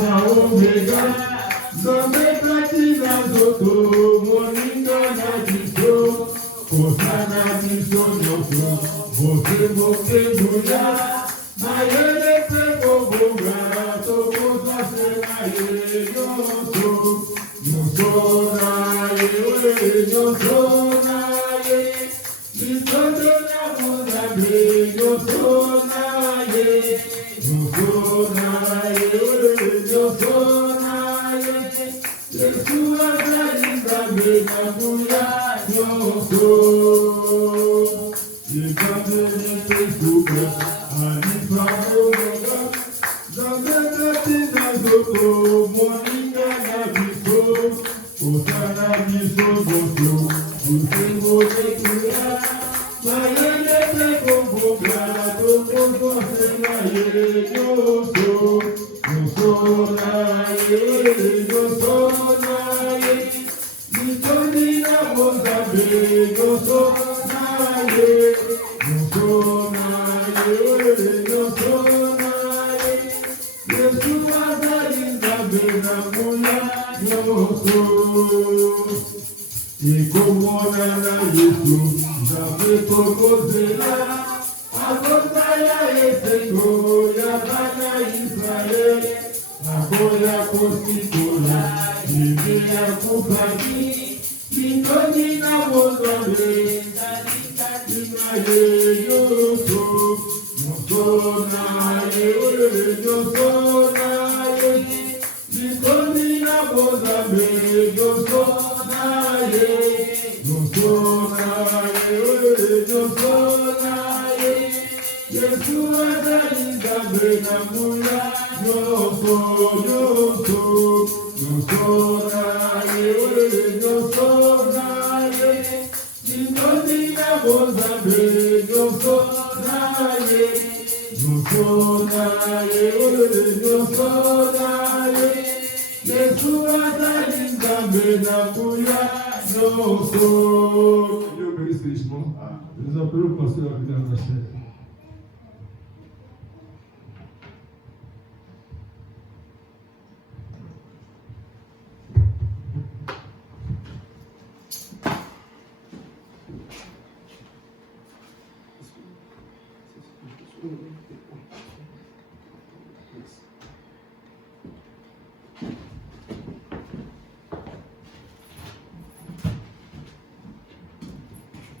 Alpha Omega, Zome Platina Zoto, Moninga Nadiso, Kosana Miso Noto, Vote Vote Buya, Mayele Sebo Bunga, Tokosa Senaye Yoso, Yosona Ye, Yosona Ye, Yosona Munabe, Yosona Ye, Yosona Ye, Yosona Ye, Yeshua Zalinda Bena Buya Yoso, Yekane Yesuka, Alifa Omega, Zamena Tina Zoko, Moninga Nabiso, Osana Biso Goto, Usebo Tekuya, Mayele Teko Boga, Toko Senaye Yoso, Yosona Ye, Yosona Ye, Yosona Mozabe, Yosona Ye, Yosona Ye, Yosona Ye, Yeshua Zalinda Bena Buya Yoso, Ikomona na Yesu, Zabe Tokozela, Akotaya Eseko, Yabana Israel, Akoya Kosikola, Ibea Kupaki, Mikoni na Mozabe, Ina Ye Yoso, Yosona Ye, Yosona Ye, Mikoni na Mozabe, Yosona Ye, Yosona Ye, Yosona Ye, Yeshua Zalinda Bena Buya Yoso, Yoso, Yosona Ye, Yosona Ye, Mikoni na Mozabe, Yosona Ye, Yosona Ye, Yosona Ye, Yeshua Zalinda Bena Buya Yoso. Dieu bénisse richement. Nous appelons le pasteur à la chaîne.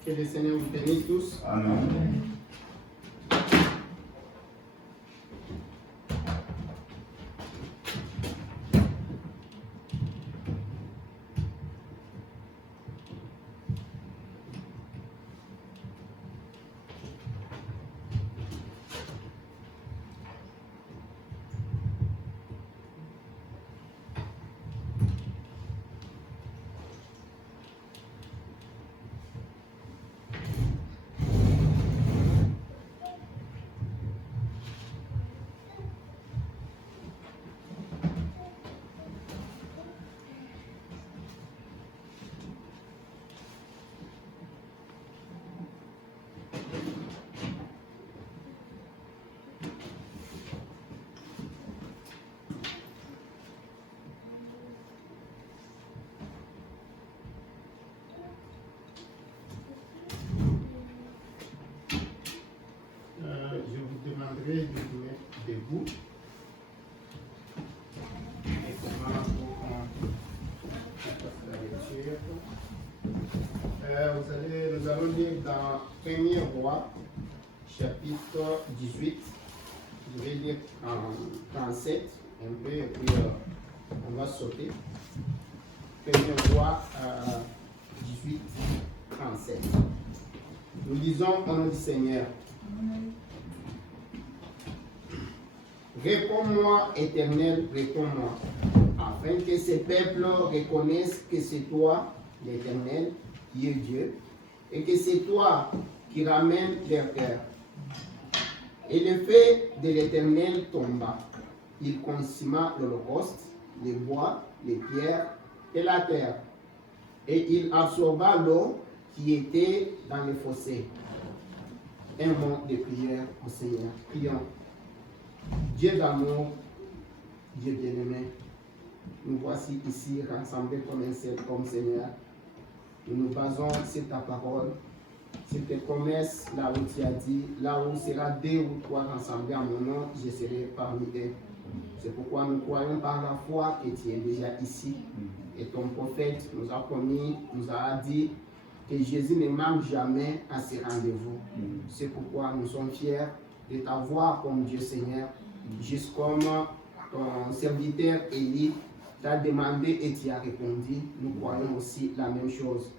Que le Seigneur vous bénisse tous. Amen. Je vous demanderai de vous mettre debout. Et comment la lecture. Nous allons lire dans 1er Roi, chapitre 18. Je vais lire en 37 un peu et puis on va sauter. 1er Roi 18, 37. Nous lisons au nom du Seigneur. Réponds-moi, Éternel, réponds-moi, afin que ces peuples reconnaissent que c'est toi, l'Éternel, qui est Dieu, et que c'est toi qui ramènes leur cœur. Et le feu de l'Éternel tomba. Il consuma l'holocauste, les bois, les pierres et la terre. Et il absorba l'eau qui était dans les fossés. Un mot de prière au Seigneur. Prions. Dieu d'amour, Dieu bien-aimé, nous voici ici rassemblés comme un seul homme, Seigneur. Nous nous basons sur ta parole, sur tes promesses, là où tu as dit, là où sera 2 ou 3 rassemblés en mon nom, je serai parmi eux. C'est pourquoi nous croyons par la foi que tu es déjà ici. Et ton prophète nous a promis, nous a dit que Jésus ne manque jamais à ses rendez-vous. C'est pourquoi nous sommes fiers de t'avoir comme Dieu Seigneur, juste comme ton serviteur Élie t'a demandé et tu as répondu. Nous croyons aussi la même chose.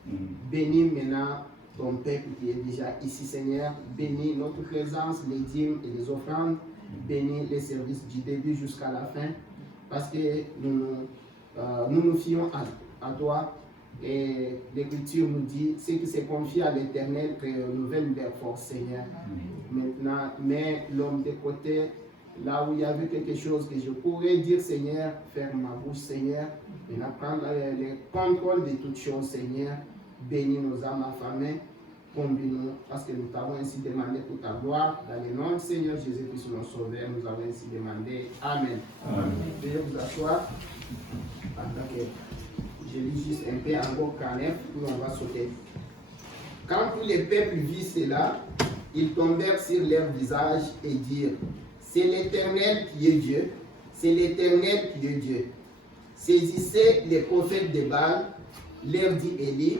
Bénis maintenant ton peuple qui est déjà ici, Seigneur. Bénis notre présence, les dîmes et les offrandes. Bénis les services du début jusqu'à la fin, parce que nous nous fions à toi. Et l'Écriture nous dit, ce qui s'est confié à l'Éternel renouvelle leur force, Seigneur. Maintenant, mets l'homme de côté, là où il y avait quelque chose que je pourrais dire, Seigneur, ferme ma bouche, Seigneur. Maintenant, prendre le contrôle de toutes choses, Seigneur. Bénis nos âmes affamées. Comble-nous, parce que nous t'avons ainsi demandé pour ta gloire. Dans le nom du Seigneur Jésus-Christ, notre Sauveur, nous avons ainsi demandé. Amen. Amen. Veuillez vous asseoir. Pendant que je lis juste un peu en gros carnet, puis on va sauter. Quand tous les peuples virent cela, ils tombèrent sur leur visage et dirent, c'est l'Éternel qui est Dieu, c'est l'Éternel qui est Dieu. Saisissez les prophètes de Baal, leur dit Élie,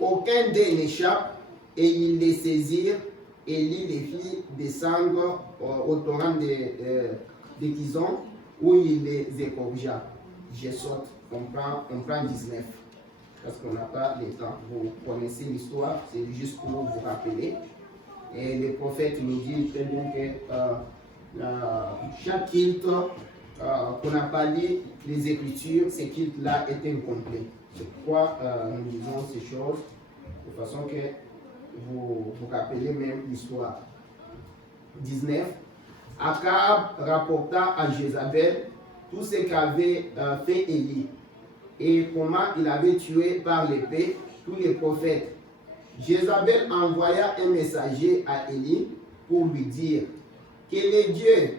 aucun d'eux n'échappe. Et ils les saisirent, et Élie les fit descendre au torrent de Kizon, où il les égorgea. Je saute, on prend 19, parce qu'on n'a pas le temps. Vous connaissez l'histoire, c'est juste pour vous rappeler. Et le prophète nous dit très bien que chaque culte qu'on n'a pas lu les Écritures, ces cultes-là étaient incomplets. C'est pourquoi nous disons ces choses, de façon que vous rappelez même l'histoire. 19. Akab rapporta à Jézabel tout ce qu'avait fait Élie et comment il avait tué par l'épée tous les prophètes. Jézabel envoya un messager à Élie pour lui dire que les dieux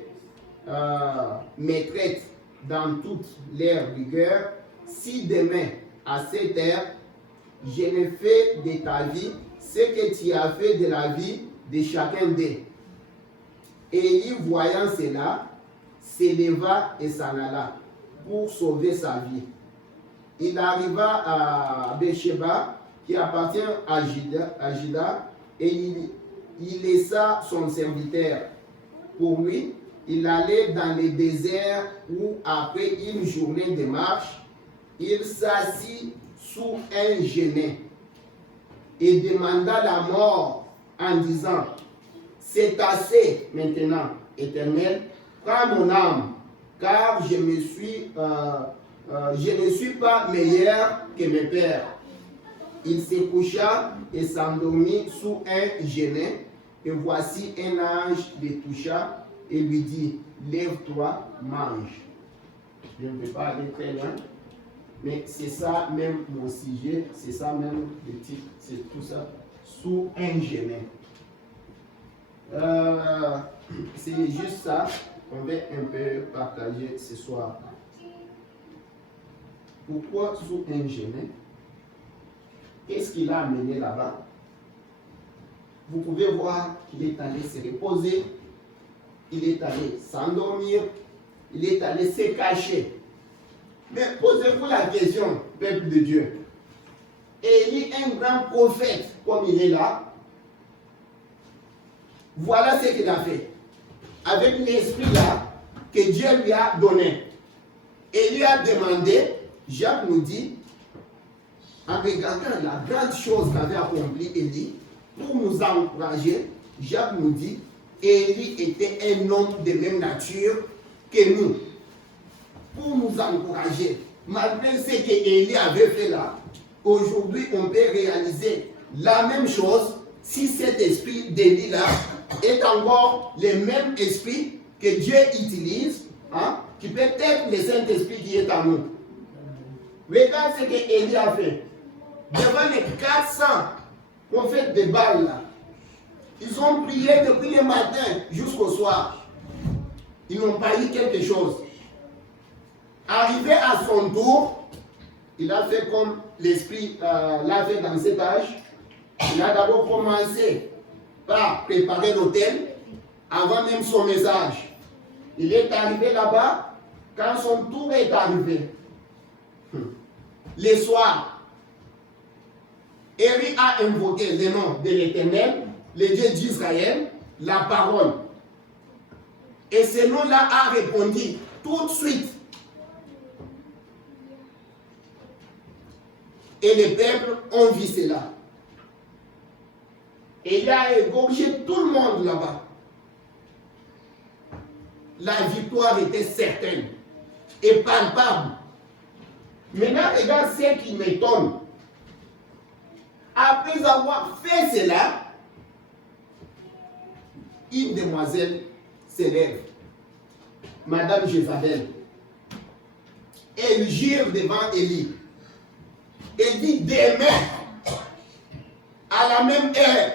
me traitent dans toute leur rigueur si demain à cette heure je ne fais de ta vie ce que tu as fait de la vie de chacun d'eux. Élie, voyant cela, s'éleva et s'en alla pour sauver sa vie. Il arriva à Beersheba, qui appartient à Juda, et il laissa son serviteur. Pour lui, il allait dans le désert où, après une journée de marche, il s'assit sous un genêt et demanda la mort en disant, c'est assez maintenant, Éternel, prends mon âme, car je ne suis pas meilleur que mes pères. Il se coucha et s'endormit sous un genêt, et voici un ange le toucha et lui dit, lève-toi, mange. Je ne vais pas aller très loin. Mais c'est ça même mon sujet, c'est ça même le titre, c'est tout ça, sous un genêt. C'est juste ça qu'on va un peu partager ce soir. Pourquoi sous un genêt? Qu'est-ce qu'il a amené là-bas? Vous pouvez voir qu'il est allé se reposer, il est allé s'endormir, il est allé se cacher. Mais posez-vous la question, peuple de Dieu. Élie, un grand prophète, comme il est là, voilà ce qu'il a fait. Avec l'esprit là, que Dieu lui a donné. Et lui a demandé, Jacques nous dit, en regardant la grande chose qu'avait accompli Élie, pour nous encourager, Jacques nous dit, Élie était un homme de même nature que nous. Pour nous encourager, malgré ce que Élie avait fait là, aujourd'hui on peut réaliser la même chose si cet esprit d'Élie là est encore le même esprit que Dieu utilise, hein, qui peut être le Saint-Esprit qui est en nous. Regarde ce que Élie a fait. Devant les 400 prophètes de Baal là, ils ont prié depuis le matin jusqu'au soir. Ils n'ont pas eu quelque chose. Arrivé à son tour, il a fait comme l'Esprit l'a fait dans cet âge. Il a d'abord commencé par préparer l'autel avant même son message. Il est arrivé là-bas quand son tour est arrivé. Le soir, Élie a invoqué le nom de l'Éternel, le Dieu d'Israël, la parole. Et ce nom-là a répondu tout de suite. Et les peuples ont vu cela. Et il a égorgé tout le monde là-bas. La victoire était certaine et palpable. Maintenant, regarde ce qui m'étonne. Après avoir fait cela, une demoiselle s'élève, Madame Jézabel. Elle jure devant Élie. Elle dit demain, à la même heure,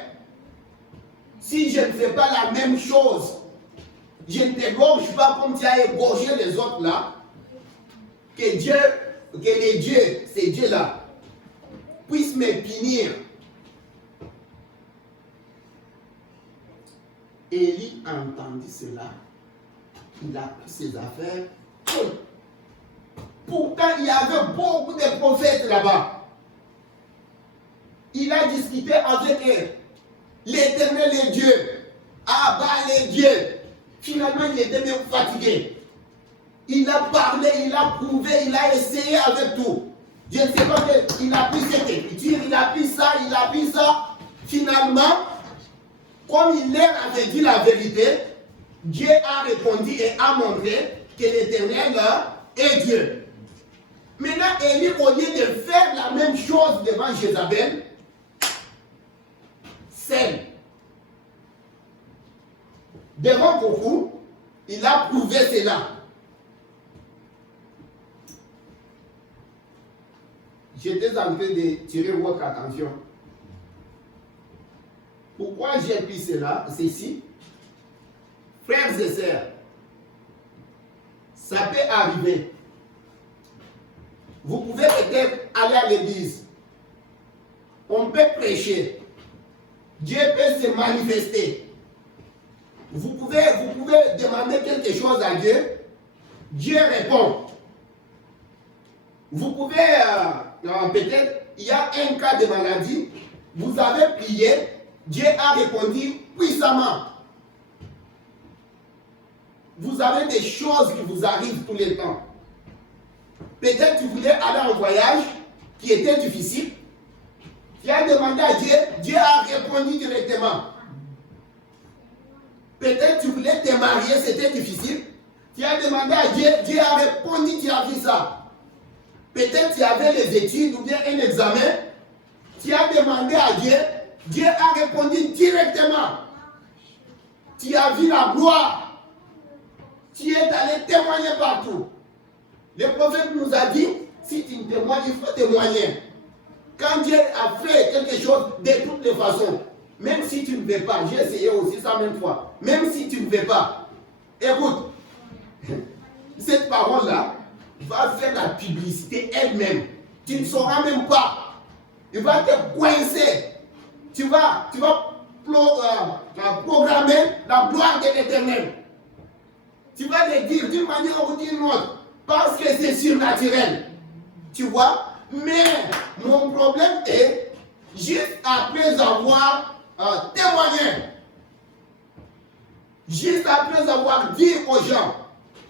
si je ne fais pas la même chose, je ne t'égorge pas comme tu as égorgé les autres là, que Dieu, que les dieux, ces dieux-là, puissent me punir. Élie a entendu cela. Il a pris ses affaires. Pourtant, il y avait beaucoup de prophètes là-bas. Il a discuté avec eux. L'Éternel est Dieu. Abba est Dieu. Finalement, il était même fatigué. Il a parlé, il a prouvé, il a essayé avec tout. Je ne sais pas, il a pris cette écriture, il a pris ça, il a pris ça. Finalement, comme il leur avait dit la vérité, Dieu a répondu et a montré que l'Éternel est Dieu. Maintenant, Élie, au lieu de faire la même chose devant Jézabel, seul, devant beaucoup, il a prouvé cela. J'étais en train de tirer votre attention. Pourquoi j'ai pris ceci? Frères et sœurs, ça peut arriver. Vous pouvez peut-être aller à l'église. On peut prêcher. Dieu peut se manifester. Vous pouvez demander quelque chose à Dieu. Dieu répond. Vous pouvez, peut-être, il y a un cas de maladie. Vous avez prié. Dieu a répondu puissamment. Vous avez des choses qui vous arrivent tous les temps. Peut-être tu voulais aller en voyage qui était difficile. Tu as demandé à Dieu, Dieu a répondu directement. Peut-être tu voulais te marier, c'était difficile. Tu as demandé à Dieu, Dieu a répondu, tu as fait ça. Peut-être tu avais les études ou bien un examen. Tu as demandé à Dieu, Dieu a répondu directement. Tu as vu la gloire. Tu es allé témoigner partout. Le prophète nous a dit, si tu ne témoignes, il faut témoigner. Quand Dieu a fait quelque chose de toutes les façons, même si tu ne veux pas, j'ai essayé aussi ça même fois, même si tu ne veux pas, écoute, cette parole-là va faire la publicité elle-même. Tu ne sauras même pas. Il va te coincer. Tu vas programmer la gloire de l'Éternel. Tu vas le dire d'une manière ou d'une autre, parce que c'est surnaturel. Tu vois? Mais mon problème est, juste après avoir témoigné, juste après avoir dit aux gens,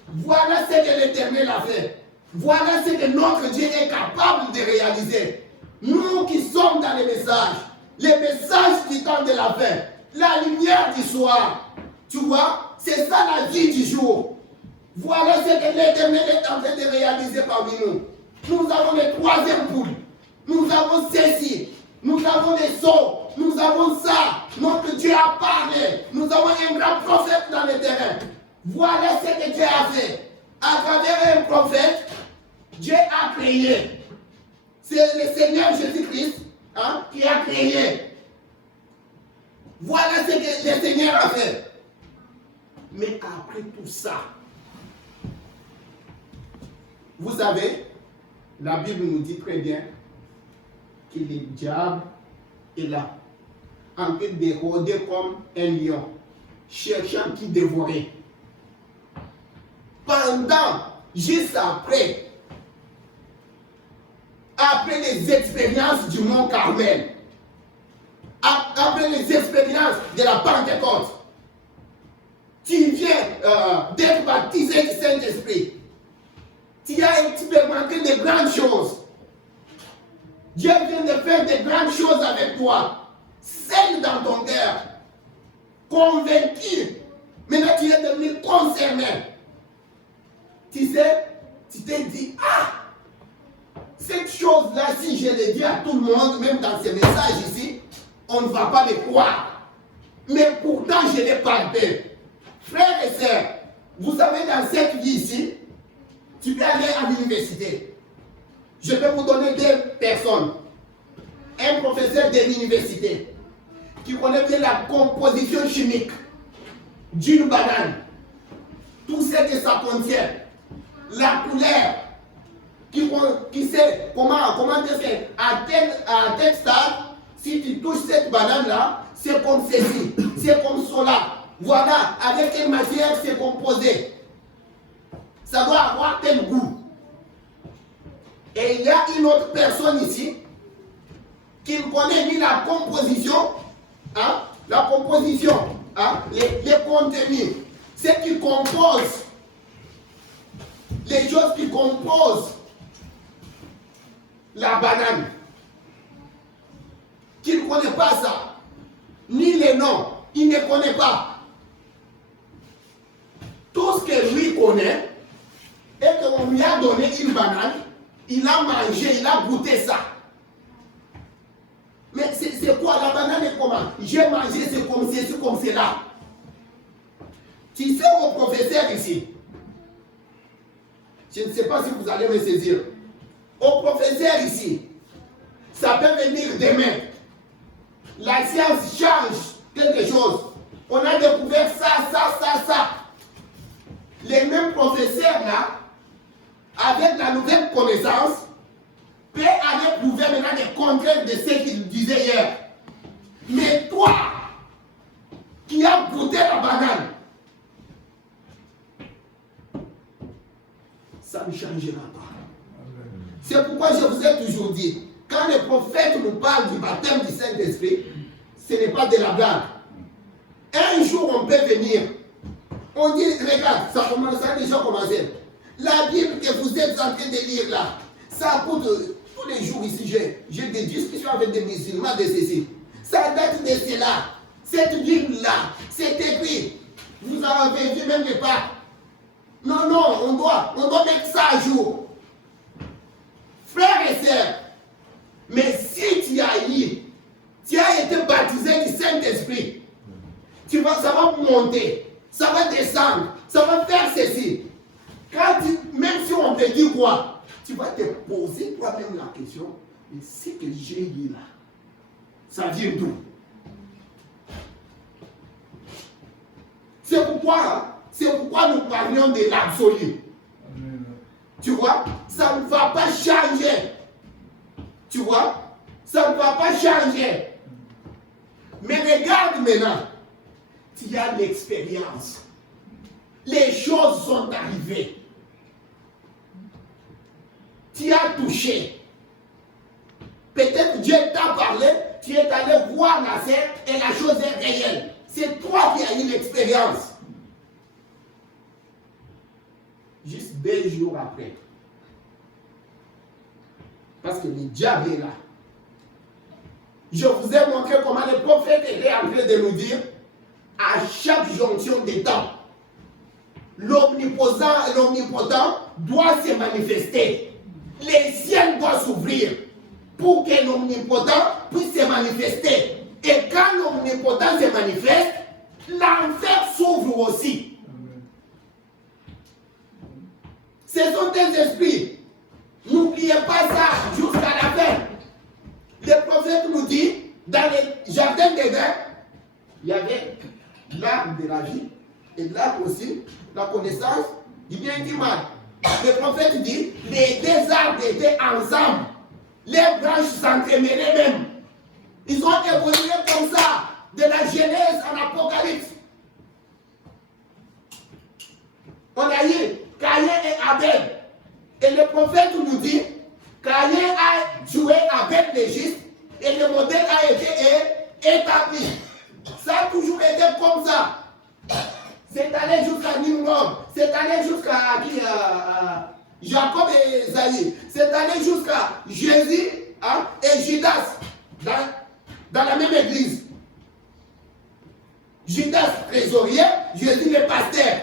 voilà ce que l'Éternel a fait. Voilà ce que notre Dieu est capable de réaliser. Nous qui sommes dans les messages du temps de la fin, la lumière du soir, tu vois, c'est ça la vie du jour. Voilà ce que l'Éternel est en train de réaliser parmi nous. Nous avons les troisième poules. Nous avons ceci. Nous avons les sceaux. Nous avons ça. Notre Dieu a parlé. Nous avons un grand prophète dans le terrain. Voilà ce que Dieu a fait. À travers un prophète, Dieu a créé. C'est le Seigneur Jésus-Christ qui a créé. Voilà ce que le Seigneur a fait. Mais après tout ça, Vous savez, la Bible nous dit très bien que le diable est là, en train de rôder comme un lion, cherchant qui dévorer. Pendant, juste après les expériences du Mont Carmel, après les expériences de la Pentecôte, tu viens d'être baptisé du Saint-Esprit. Tu as expérimenté de grandes choses. Dieu vient de faire de grandes choses avec toi. Celle dans ton cœur. Convaincu. Maintenant, tu es devenu concerné. Tu sais, tu t'es dit, cette chose-là, si je le dis à tout le monde, même dans ces messages ici, on ne va pas le croire. Mais pourtant, je l'ai parlé. Frères et sœurs, vous savez, dans cette vie ici, tu peux aller à l'université. Je vais vous donner deux personnes. Un professeur de l'université qui connaît bien la composition chimique d'une banane. Tout ce que ça contient. La couleur. Qui sait comment est-ce qu'à tel stade, si tu touches cette banane-là, c'est comme ceci, c'est comme cela. Voilà, avec quelle matière c'est composé. Ça doit avoir tel goût. Et il y a une autre personne ici qui ne connaît ni la composition, les contenus, ce qui compose, les choses qui composent la banane, qui ne connaît pas ça, ni les noms, il ne connaît pas. Tout ce que lui connaît, et qu'on lui a donné une banane, il a mangé, il a goûté ça. Mais c'est quoi la banane et comment? J'ai mangé, c'est comme ceci, comme cela. Tu sais, mon professeur ici, je ne sais pas si vous allez me saisir. Au professeur ici, ça peut venir demain. La science change quelque chose. On a découvert ça. Les mêmes professeurs là, avec la nouvelle connaissance, peut aller prouver maintenant des contraires de ce qu'il disait hier. Mais toi, qui as goûté la banane, ça ne changera pas. C'est pourquoi je vous ai toujours dit, quand les prophètes nous parlent du baptême du Saint-Esprit, ce n'est pas de la blague. Un jour, on peut venir. On dit, regarde, ça a déjà commencé. La Bible que vous êtes en train de lire là, ça coûte tous les jours ici. J'ai des discussions avec des musulmans de ceci. Ça date de cela. Cette Bible-là, c'est écrit. Vous avez vu même les pas. Non, on doit mettre ça à jour. Frères et sœurs, mais si tu as été baptisé du Saint-Esprit, ça va monter, ça va descendre, ça va faire ceci. Même si on te dit quoi, tu vas te poser toi-même la question, mais ce que j'ai dit là, ça vient d'où? C'est pourquoi nous parlions de l'absolu. Tu vois, ça ne va pas changer. Tu vois, ça ne va pas changer. Mais regarde maintenant, tu as l'expérience. Les choses sont arrivées. Tu as touché. Peut-être Dieu t'a parlé, tu es allé voir la scène et la chose est réelle. C'est toi qui as eu l'expérience. Juste 2 jours après. Parce que le diable est là. Je vous ai montré comment le prophète était en train de nous dire, à chaque jonction des temps, l'omnipotent doit se manifester. Les ciels doivent s'ouvrir pour que l'omnipotent puisse se manifester. Et quand l'omnipotent se manifeste, l'enfer s'ouvre aussi. Ce sont des esprits. N'oubliez pas ça jusqu'à la fin. Le prophète nous dit, dans le jardin d'Éden, il y avait l'arbre de la vie et l'arbre aussi, la connaissance du bien et du mal. Le prophète dit, les deux arbres étaient ensemble. Les branches s'entremêlaient même. Ils ont évolué comme ça, de la Genèse en Apocalypse. On a eu Caïn et Abel. Et le prophète nous dit, Caïn a joué avec les justes et le modèle a été établi. Ça a toujours été comme ça. C'est allé jusqu'à Nimrod, c'est allé jusqu'à Jacob et Esaïe, c'est allé jusqu'à Jésus et Judas dans la même église. Judas trésorier, Jésus le pasteur.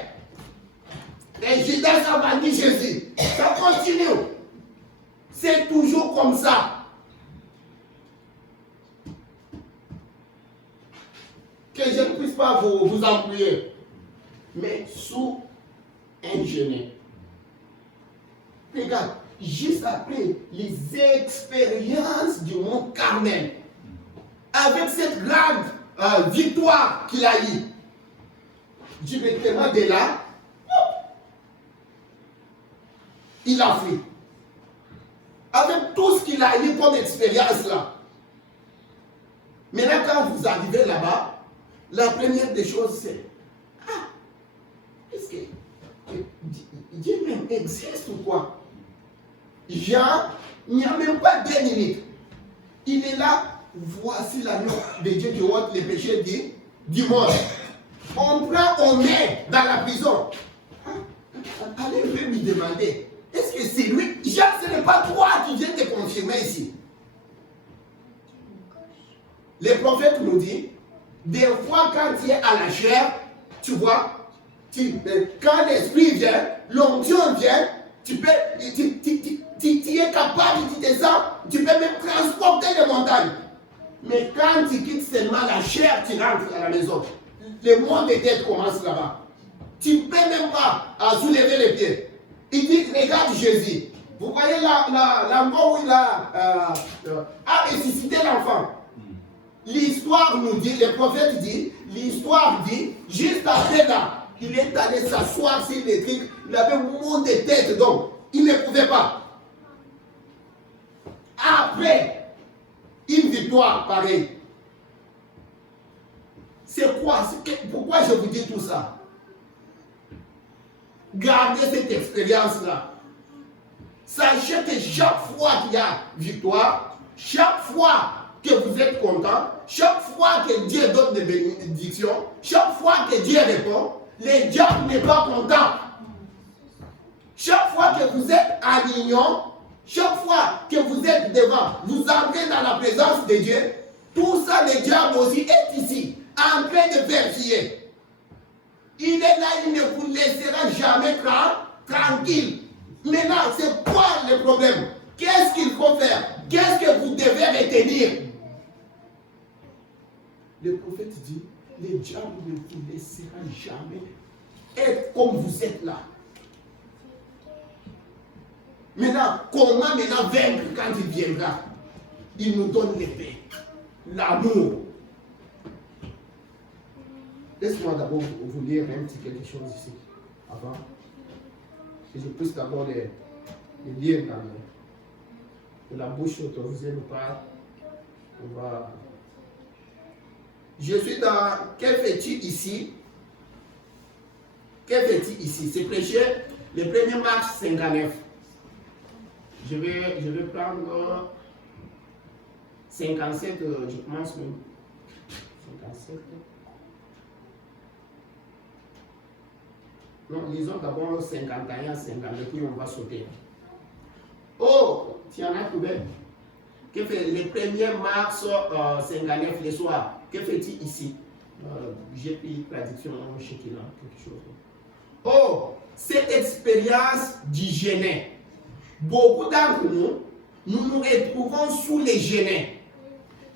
Et Judas a vendu Jésus. Ça continue. C'est toujours comme ça. Que je ne puisse pas vous embrouiller. Mais sous un jeûne. Regarde, juste après les expériences du monde Carmel, avec cette grande victoire qu'il a eue, directement de là, il a fui. Avec tout ce qu'il a eu comme expérience là. Maintenant, quand vous arrivez là-bas, la première des choses, c'est est-ce que Dieu même existe ou quoi? Jean, il n'y a même pas 2 minutes. Il est là, voici l'agneau de Dieu qui ôte les péchés du monde. On prend, on met dans la prison. Allez lui demander, est-ce que c'est lui? Jean, ce n'est pas toi qui viens te confirmer ici. Les prophètes nous disent, des fois quand tu es à la chair, tu vois, quand l'esprit vient, l'onction vient, tu es capable, tu te sens, tu peux même transporter les montagnes. Mais quand tu quittes seulement la chair, tu rentres à la maison. Le monde des têtes commence là-bas. Tu ne peux même pas soulever les pieds. Il dit, regarde Jésus. Vous voyez l'endroit où il a ressuscité l'enfant. L'histoire nous dit, le prophète dit, l'histoire dit, juste après là, il est allé s'asseoir sur les trucs, il avait un monde de tête, donc il ne pouvait pas. Après, une victoire pareille. C'est quoi? Pourquoi je vous dis tout ça? Gardez cette expérience-là. Sachez que chaque fois qu'il y a victoire, chaque fois que vous êtes content, chaque fois que Dieu donne des bénédictions, chaque fois que Dieu répond, le diable n'est pas content. Chaque fois que vous êtes en union, chaque fois que vous êtes devant, vous entrez dans la présence de Dieu, tout ça, le diable aussi est ici, en train de vérifier. Il est là, il ne vous laissera jamais tranquille. Maintenant, c'est quoi le problème? Qu'est-ce qu'il faut faire? Qu'est-ce que vous devez retenir? Le prophète dit, le diable ne vous laissera jamais être comme vous êtes là. Maintenant, comment vaincre quand il viendra? Il nous donne l'épée, l'amour. Laisse-moi d'abord vous lire un petit quelque chose ici, avant que je puisse d'abord les lire dans la bouche autorisée ou pas. On va... Je suis dans... Que fais-tu ici? Que fais-tu ici? C'est prêché le 1er mars 59. Je vais prendre 57, je commence même. 57. Non, lisons d'abord 51, 52, puis on va sauter. Oh, tu en as trouvé? Que fait le 1er mars 59 le soir? Que fais-tu ici? J'ai pris traduction en Shekinah, quelque chose. Oh, cette expérience du jeûne. Beaucoup d'entre nous, nous nous retrouvons sous les jeûnes.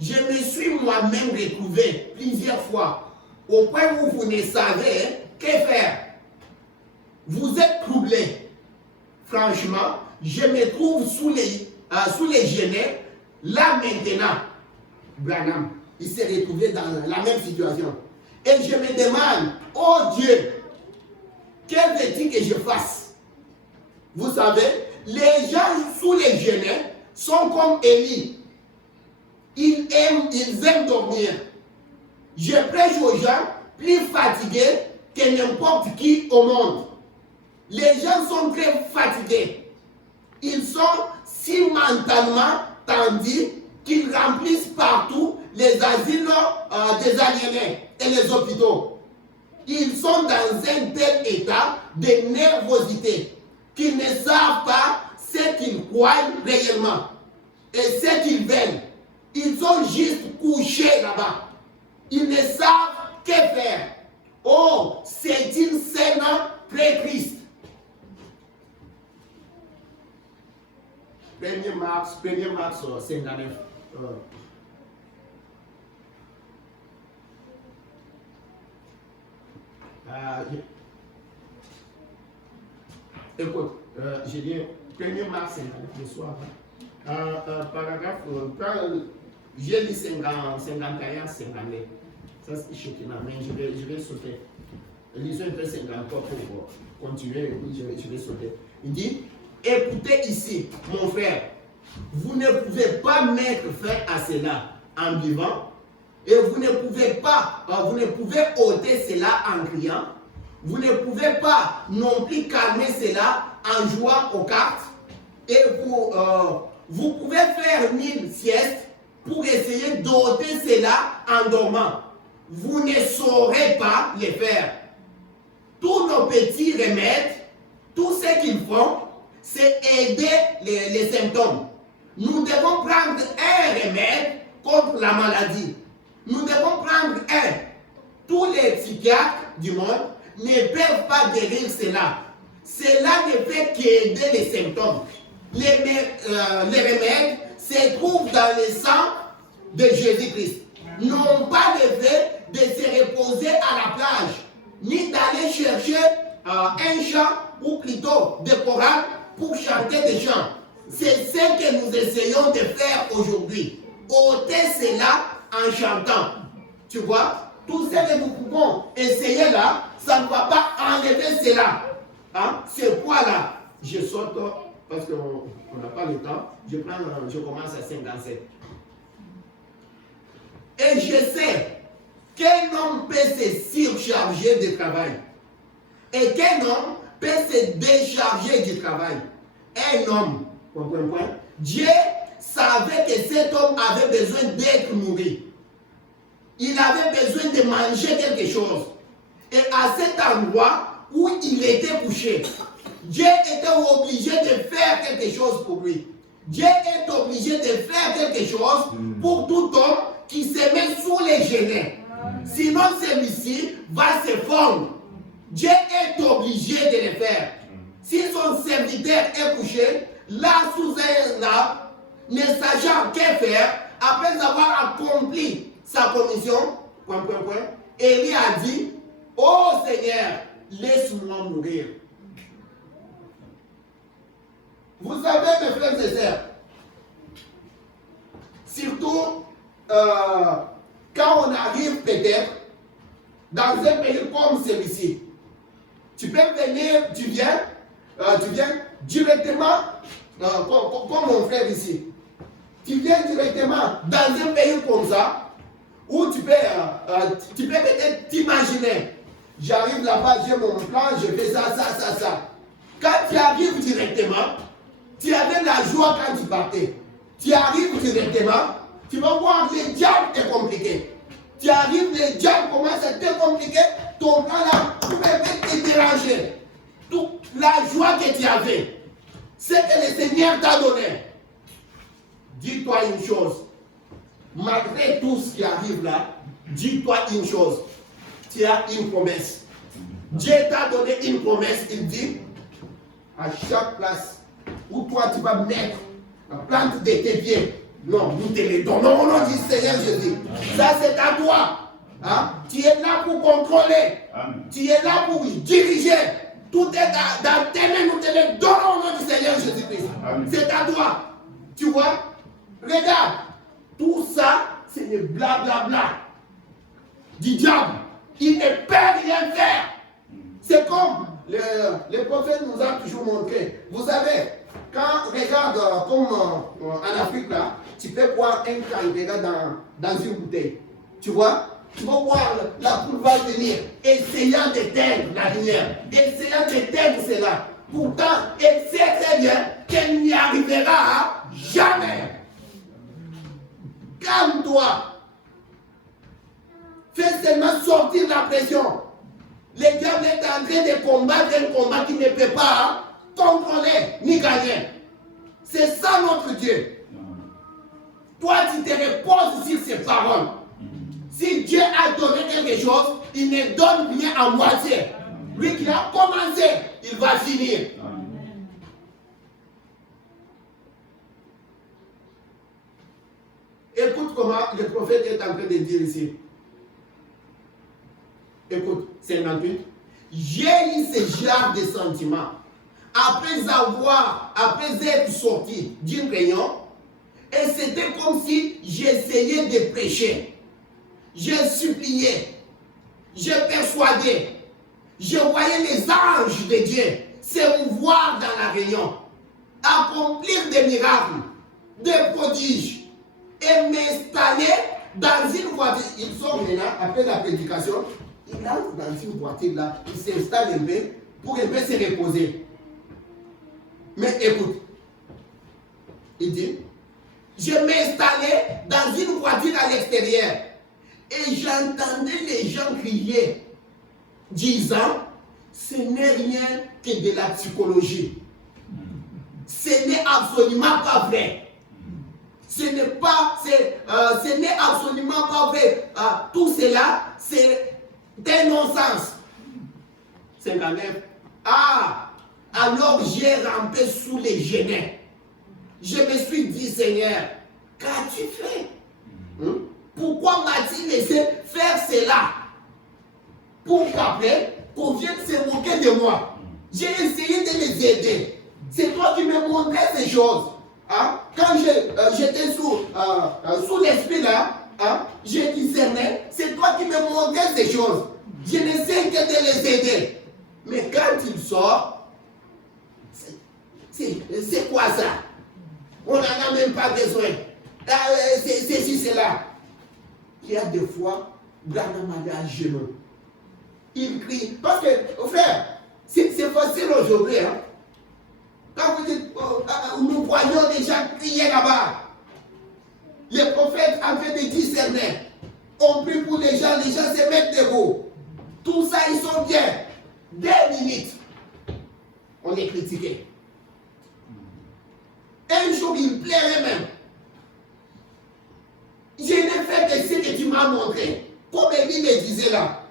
Je me suis moi-même retrouvé plusieurs fois, au point où vous ne savez que faire. Vous êtes troublé. Franchement, je me trouve sous les jeûnes. Là maintenant, Branham, il s'est retrouvé dans la même situation. Et je me demande, oh Dieu, que veux-tu que je fasse? Vous savez, les gens sous les genêts sont comme Élie. Ils aiment dormir. Je prêche aux gens plus fatigués que n'importe qui au monde. Les gens sont très fatigués. Ils sont si mentalement tendus qu'ils remplissent partout les asiles des aliénés et les hôpitaux. Ils sont dans un tel état de nervosité qu'ils ne savent pas ce qu'ils croient réellement et ce qu'ils veulent. Ils sont juste couchés là-bas. Ils ne savent que faire. Oh, c'est une scène très triste. 1er mars 59. Écoute, j'ai dit 1er mars 59 le soir. Paragraphe, j'ai lu 51, 52. Ça c'est choquant, mais je vais sauter. Lisons un peu 53 pour continuer, et puis je vais sauter. Il dit, écoutez ici, mon frère, vous ne pouvez pas mettre fin à cela en vivant, et vous ne pouvez ôter cela en criant, vous ne pouvez pas non plus calmer cela en jouant aux cartes, et vous pouvez faire 1000 siestes pour essayer d'ôter cela en dormant. Vous ne saurez pas les faire. Tous nos petits remèdes, tout ce qu'ils font, c'est aider les symptômes. Nous devons prendre un remède contre la maladie. Nous devons prendre un. Tous les psychiatres du monde ne peuvent pas guérir cela. Cela ne fait qu'aider les symptômes. Les remèdes se trouvent dans le sang de Jésus-Christ. N'ont pas le fait de se reposer à la plage, ni d'aller chercher un chant ou plutôt des chorales pour chanter des chants. C'est ce que nous essayons de faire aujourd'hui. Ôter cela en chantant. Tu vois, tout ce que nous pouvons essayer là, ça ne va pas enlever cela. Hein? Ce poids-là, je saute parce qu'on n'a pas le temps. Je commence à 57. Et je sais qu'un homme peut se surcharger de travail. Et qu'un homme peut se décharger du travail. Un homme, Dieu savait que cet homme avait besoin d'être nourri. Il avait besoin de manger quelque chose. Et à cet endroit où il était couché, Dieu était obligé de faire quelque chose pour lui. Dieu est obligé de faire quelque chose pour tout homme qui se met sous les genêts. Sinon, celui-ci va se fondre. Dieu est obligé de le faire. Si son serviteur est couché, là sous un arbre, ne sachant que faire, après avoir accompli sa commission, Élie a dit, oh Seigneur, laisse-moi mourir. Vous savez, mes frères et sœurs, surtout quand on arrive peut-être dans un pays comme celui-ci, tu peux venir, tu viens directement, comme mon frère ici, tu viens directement dans un pays comme ça, où tu peux peut-être t'imaginer, j'arrive là-bas, j'ai mon plan, je fais ça. Quand tu arrives directement, tu avais la joie quand tu partais. Tu arrives directement, tu vas voir les diables est compliqué. Tu arrives, les diables commencent à te compliquer, ton plan là, tu peux te déranger. Toute la joie que tu avais, c'est que le Seigneur t'a donné. Dis-toi une chose, malgré tout ce qui arrive là, dis-toi une chose, tu as une promesse. Dieu t'a donné une promesse, il dit, à chaque place où toi tu vas mettre la plante de tes pieds, non, nous te les donnons au nom du Seigneur Jésus. Ça c'est à toi. Hein? Tu es là pour contrôler. Amen. Tu es là pour diriger. Tout est dans tes mains, nous te les donnons au nom du Seigneur Jésus-Christ. C'est à toi. Tu vois? Regarde. Tout ça, c'est le blablabla du diable. Il ne peut rien faire. C'est comme le prophète nous a toujours montré. Vous savez, quand regarde comme en Afrique là, tu peux boire un calvaire dans une bouteille. Tu vois? Tu vas voir la poule va venir, essayant d'éteindre la lumière, essayant d'éteindre cela. Pourtant, elle sait très bien qu'elle n'y arrivera jamais. Calme-toi. Fais seulement sortir la pression. Le diable est en train de combattre un combat qui ne peut pas contrôler ni gagner. C'est ça notre Dieu. Toi, tu te reposes sur ses paroles. Si Dieu a donné quelque chose, il ne donne rien à moitié. Lui qui a commencé, il va finir. Écoute comment le prophète est en train de dire ici. Écoute, 58. J'ai eu ce genre de sentiments. Après être sorti d'une réunion, et c'était comme si j'essayais de prêcher. J'ai supplié, j'ai persuadé, je voyais les anges de Dieu se mouvoir dans la réunion, accomplir des miracles, des prodiges, et m'installer dans une voiture. Ils sont maintenant, après la prédication, il entre dans une voiture là, il s'installe un peu pour un peu se reposer. Mais écoute, il dit, je m'installais dans une voiture à l'extérieur et j'entendais les gens crier, disant, ce n'est rien que de la psychologie. Ce n'est absolument pas vrai. Ce n'est absolument pas vrai. Tout cela, c'est des non-sens. 59. Alors j'ai rampé sous les genêts. Je me suis dit, Seigneur, qu'as-tu fait? Pourquoi m'as-tu laissé faire cela? Pour qu'après, qu'on vienne se moquer de moi. J'ai essayé de les aider. C'est toi qui me montrais ces choses. Quand j'étais sous l'esprit là, je discernais, c'est toi qui me montrais ces choses. Je n'essaie que de les aider. Mais quand il sort, c'est quoi ça? On n'en a même pas besoin. C'est ceci, c'est là. Il y a des fois, Branham avait à genoux. Il crie. Parce que, frère, c'est facile aujourd'hui. Quand vous dites, nous voyons des gens crier là-bas. Les prophètes en train de discerner. On prie pour les gens se mettent debout. Tout ça, ils sont bien. 2 minutes, on est critiqué. Un jour, il plairait même. Je n'ai fait que ce que tu m'as montré. Comme Élie me disait là.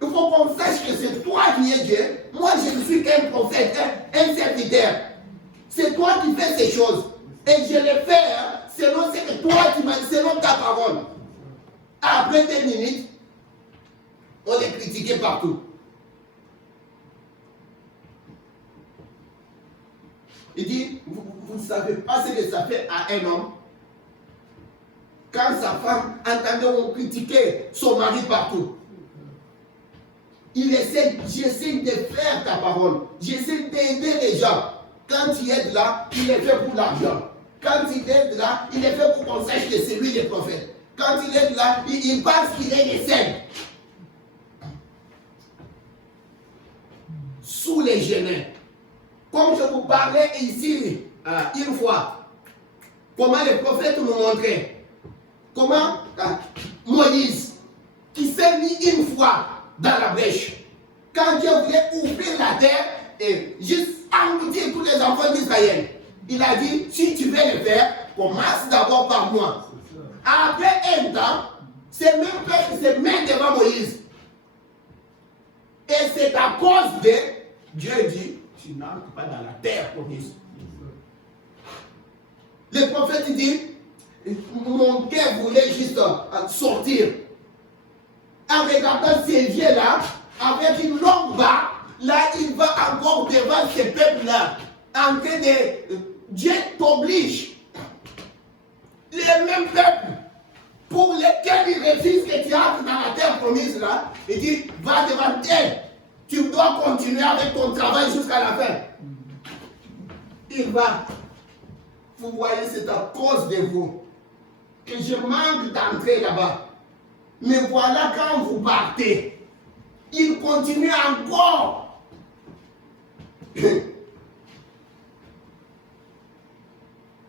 Il faut qu'on sache que c'est toi qui es Dieu. Moi, je ne suis qu'un prophète, un serviteur. C'est toi qui fais ces choses. Et je les fais selon ce que toi tu m'as dit, selon ta parole. Après 2 minutes, on est critiqué partout. Il dit, vous ne savez pas ce que ça fait à un homme. Quand sa femme entendait on critiquer son mari partout. J'essaie de faire ta parole. J'essaie d'aider les gens. Quand il est là, il est fait pour l'argent. Quand il est là, il est fait pour qu'on sache que c'est lui le prophète. Quand il est là, il pense qu'il est les scènes. Sous les genêts. Comme je vous parlais ici, une fois, comment les prophètes nous montraient. Comment Moïse, qui s'est mis une fois dans la brèche, quand Dieu voulait ouvrir la terre et juste engloutir tous les enfants d'Israël, il a dit, si tu veux le faire, commence d'abord par moi. Après un temps, c'est même peuple qui se met devant Moïse. Et c'est à cause de Dieu dit, tu n'entres pas dans la terre promise. Le prophète dit, mon cœur voulait juste sortir. En regardant ces vieux-là, avec une longue barbe, là, il va encore devant ces peuples-là, en train de... Dieu t'oblige. Les mêmes peuples pour lesquels il refuse que tu entres dans la terre promise, là, il dit, va devant elle. Tu dois continuer avec ton travail jusqu'à la fin. Il va. Vous voyez, c'est à cause de vous que je manque d'entrer là-bas. Mais voilà, quand vous partez, il continue encore.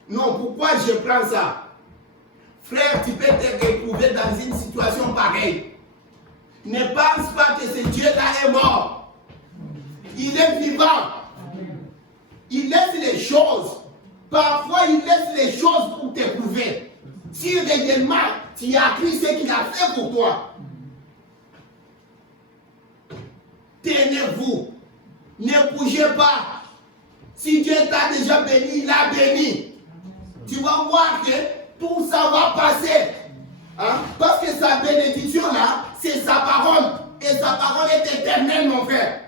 Non, pourquoi je prends ça? Frère, tu peux te retrouver dans une situation pareille. Ne pense pas que ce Dieu-là est mort. Il est vivant. Il laisse les choses. Parfois, il laisse les choses pour t'éprouver. Si réellement tu as appris ce qu'il a fait pour toi, tenez-vous. Ne bougez pas. Si Dieu t'a déjà béni, il a béni. Tu vas voir que tout ça va passer. Hein? Parce que sa bénédiction là, c'est sa parole. Et sa parole est éternelle, mon frère.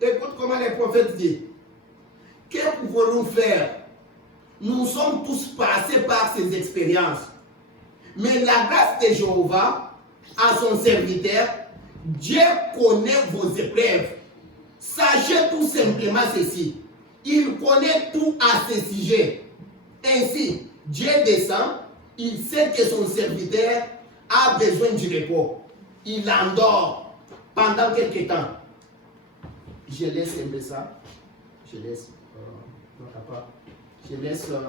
Écoute comment les prophètes disent. Que pouvons-nous faire? Nous sommes tous passés par ces expériences. Mais la grâce de Jéhovah à son serviteur, Dieu connaît vos épreuves. Sachez tout simplement ceci. Il connaît tout à ce sujet. Ainsi, Dieu descend, il sait que son serviteur a besoin du repos. Il endort pendant quelque temps. Je laisse un peu ça. Je laisse. Je laisse. Je vais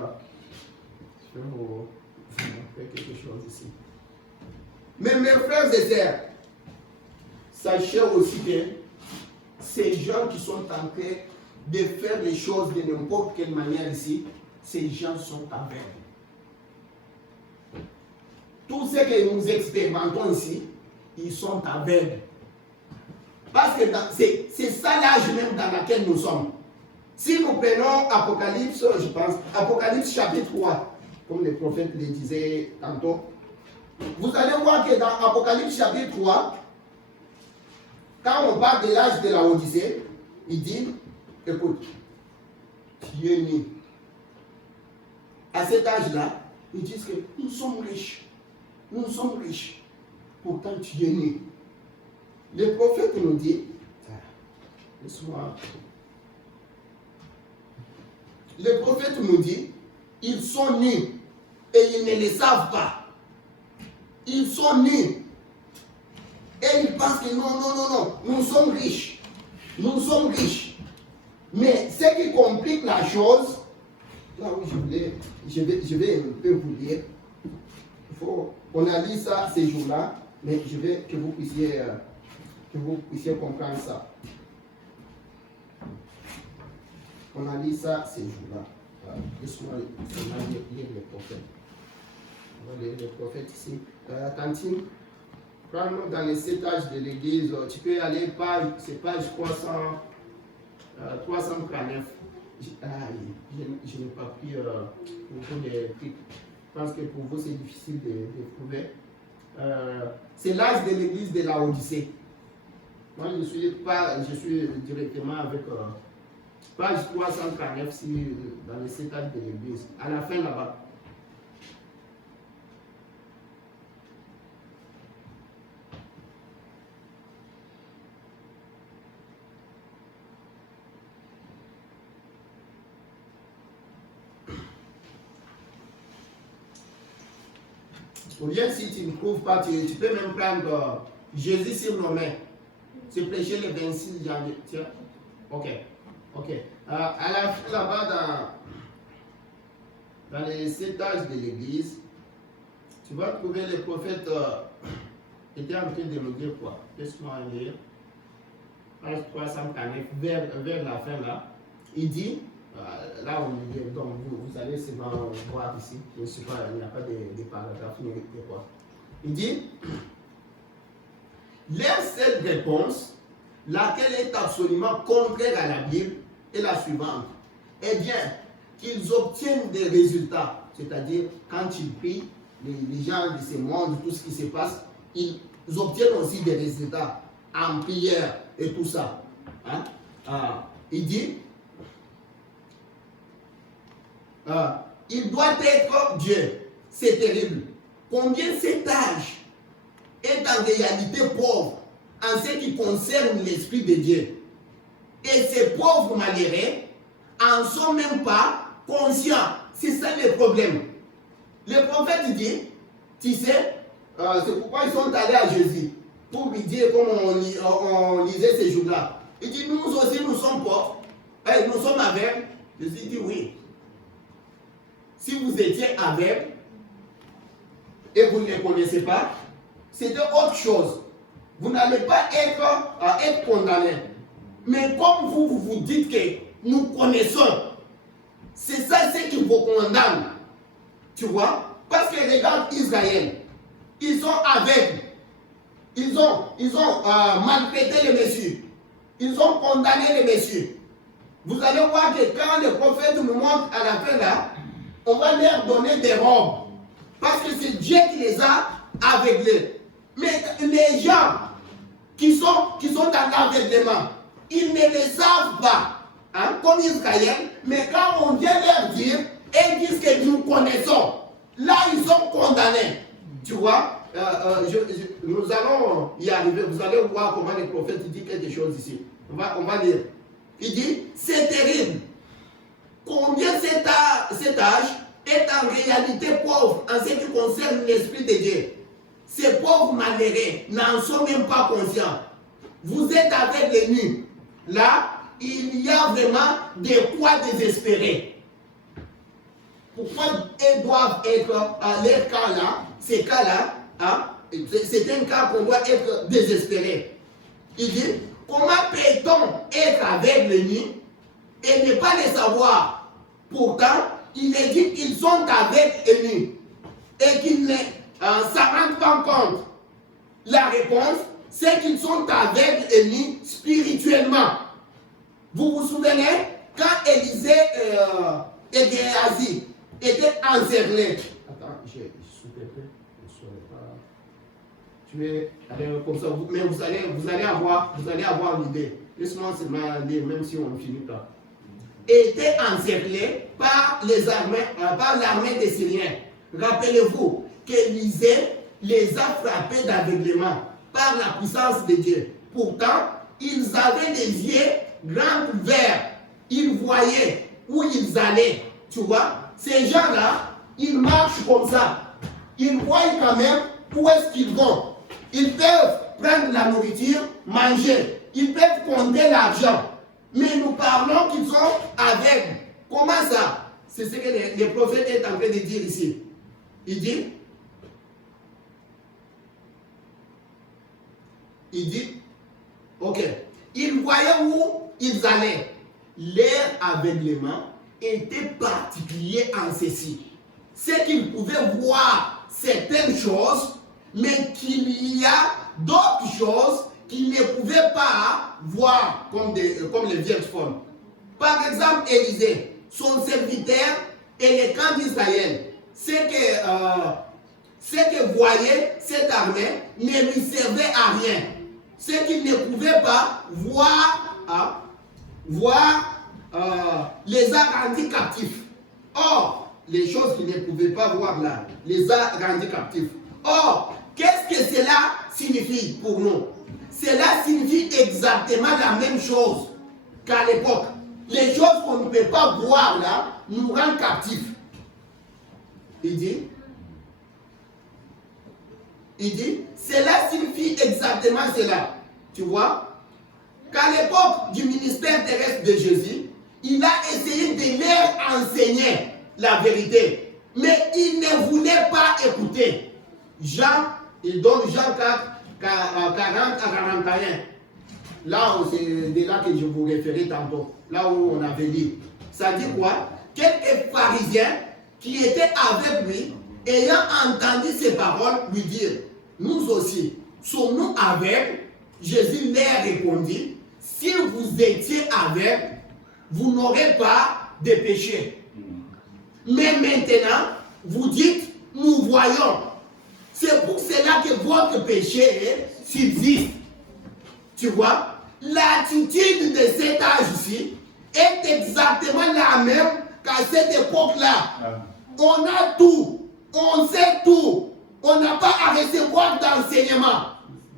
vous montrer quelque chose ici. Mais mes frères et sœurs, sachez aussi que ces gens qui sont en train de faire les choses de n'importe quelle manière ici, ces gens sont aveugles. Tout ce que nous expérimentons ici, ils sont aveugles. Parce que c'est ça l'âge même dans lequel nous sommes. Si nous prenons Apocalypse, je pense, Apocalypse chapitre 3, comme le prophète le disait tantôt, vous allez voir que dans Apocalypse chapitre 3, quand on parle de l'âge de la Odyssée, il dit, écoute, tu es né. À cet âge-là, ils disent que nous sommes riches. Nous sommes riches. Pourtant, tu es né. Le prophète nous dit, laisse-moi. Le prophète nous dit, ils sont nés et ils ne le savent pas. Ils sont nés. Et ils pensent que non, nous sommes riches. Nous sommes riches. Mais ce qui complique la chose, là où je vais un peu vous dire, on a lu ça ces jours-là, mais je veux que vous puissiez comprendre ça. On a lu ça ces jours-là. Laisse-moi lire les prophètes. On va lire les prophètes ici. Tantine, prends-nous dans les 7 âges de l'église. Tu peux aller c'est page 339. Je n'ai pas pris beaucoup de trucs. Je pense que pour vous c'est difficile de trouver. C'est l'âge de l'église de la Odyssée. Moi je suis directement avec page 339 dans les 7 âges de l'église. À la fin là-bas. Ou bien si tu ne trouves pas, tu peux même prendre Jésus sur nos mains. C'est prêcher le 26 janvier. Tiens. Ok. À la fin là-bas, dans les 7 âges de l'église, tu vas trouver le prophète était en train de nous dire quoi? Laisse-moi lire. Page 349, vers la fin là. Il dit, là on dit, donc vous allez seulement voir ici, je ne sais pas, il n'y a pas de paragraphe ni de quoi. Il dit, leur seule réponse, laquelle est absolument contraire à la Bible, est la suivante. Eh bien, qu'ils obtiennent des résultats, c'est-à-dire quand ils prient, les gens de ce monde, tout ce qui se passe, ils obtiennent aussi des résultats en prière et tout ça. Hein? Il dit, il doit être Dieu. C'est terrible. combien cet âge est en réalité pauvre en ce qui concerne l'Esprit de Dieu. Et ces pauvres malheureux en sont même pas conscients. C'est ça le problème. Le prophète dit, tu sais, c'est pourquoi ils sont allés à Jésus, pour lui dire, comme on lisait ces jours-là. Il dit, nous aussi, nous sommes pauvres, nous sommes aveugles. Jésus dit, oui. Si vous étiez aveugle et vous ne les connaissez pas, c'était autre chose. Vous n'allez pas être condamné. Mais comme vous dites que nous connaissons, c'est ça ce qui vous condamne. Tu vois? Parce que regarde Israël, ils sont aveugles. Ils ont maltraité les messieurs. Ils ont condamné les messieurs. Vous allez voir que quand le prophète nous montre à la fin là, on va leur donner des robes. Parce que c'est Dieu qui les a aveuglés. Mais les gens qui sont dans l'aveuglement, ils ne le savent pas. Hein, comme Israël. Mais quand on vient leur dire, et ils disent que nous connaissons, là ils sont condamnés. Tu vois, nous allons y arriver. Vous allez voir comment le prophète dit quelque chose ici. On va lire. Il dit, c'est terrible. Combien cet âge est en réalité pauvre en ce qui concerne l'Esprit de Dieu. Ces pauvres malheureux n'en sont même pas conscients. Vous êtes avec les nus. Là, il y a vraiment de quoi désespérer. Pourquoi ils doivent être à leur cas-là, ces cas-là, hein, c'est un cas qu'on doit être désespéré. Il dit, comment peut-on être avec les nus et ne pas les savoir? Pourtant, il est dit qu'ils sont avec les nus et qu'ils ne s'en rendent pas compte. La réponse, c'est qu'ils sont avec les nus spirituellement. Vous vous souvenez quand Élisée et Géasi étaient encerclés. Attends, je sous-pétais, je ne saurais pas. Tu es comme ça, mais vous allez avoir l'idée. Laisse-moi seulement lire, même si on ne finit pas. Étaient encerclés par l'armée des Syriens. Rappelez-vous qu'Élisée les a frappés d'aveuglement par la puissance de Dieu. Pourtant, ils avaient des yeux grands ouverts. Ils voyaient où ils allaient. Tu vois, ces gens-là, ils marchent comme ça. Ils voient quand même où est-ce qu'ils vont. Ils peuvent prendre la nourriture, manger. Ils peuvent compter l'argent. Mais nous parlons qu'ils sont aveugles. Comment ça? C'est ce que le prophète est en train de dire ici. Il dit, ok, ils voyaient où ils allaient. Leur aveuglement était particulier en ceci. C'est qu'ils pouvaient voir certaines choses, mais qu'il y a d'autres choses qu'ils ne pouvaient pas voir comme les vierges folles. Par exemple, Élisée, son serviteur et les camps d'Israël, ce que voyait cette armée ne lui servait à rien. Ce qu'il ne pouvait pas voir, les a rendus captifs. Or, les choses qu'il ne pouvait pas voir là, les a rendus captifs. Or, qu'est-ce que cela signifie pour nous? Cela signifie exactement la même chose qu'à l'époque. Les choses qu'on ne peut pas voir là nous rendent captifs. Il dit, cela signifie exactement cela. Tu vois, qu'à l'époque du ministère terrestre de Jésus, il a essayé de leur enseigner la vérité. Mais ils ne voulaient pas écouter. Il donne Jean 4, 40 à 41. Là où c'est de là que je vous référais tantôt. Là où on avait lu. Ça dit quoi? Quelques pharisiens qui étaient avec lui, ayant entendu ces paroles, lui dire, nous aussi, sommes-nous aveugles? Jésus leur répondit, si vous étiez aveugles, vous n'aurez pas de péché. Mais maintenant, vous dites, nous voyons. C'est pour cela que votre péché subsiste. Tu vois, l'attitude de cet âge-ci est exactement la même qu'à cette époque-là. On a tout, on sait tout. On n'a pas à recevoir d'enseignement.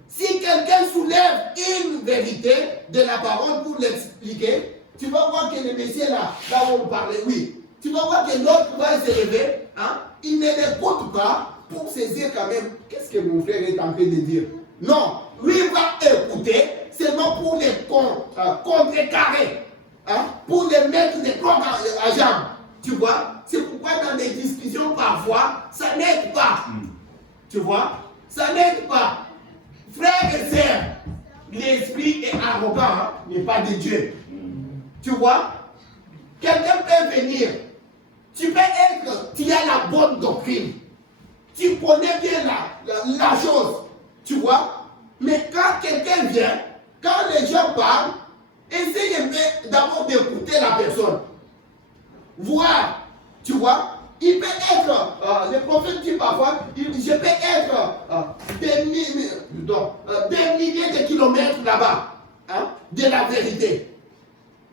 Si quelqu'un soulève une vérité de la parole pour l'expliquer, tu vas voir que le monsieur là où on parlait, oui, tu vas voir que l'autre va se lever, hein, il ne l'écoute pas pour saisir quand même, qu'est-ce que mon frère est en train de dire? Non, lui va écouter seulement pour les contrecarrer, hein, pour les mettre des corps à jambe. Tu vois? C'est pourquoi dans des discussions parfois, ça n'aide pas. Tu vois? Ça n'aide pas. Frères et sœurs, l'esprit est arrogant, hein, mais pas de Dieu. Tu vois? Quelqu'un peut venir. Tu peux être, tu as la bonne doctrine. Tu connais bien la chose. Tu vois? Mais quand quelqu'un vient, quand les gens parlent, essayez d'abord d'écouter la personne. Voir, tu vois? Il peut être, le prophète dit parfois, je peux être des milliers de kilomètres là-bas, hein, de la vérité.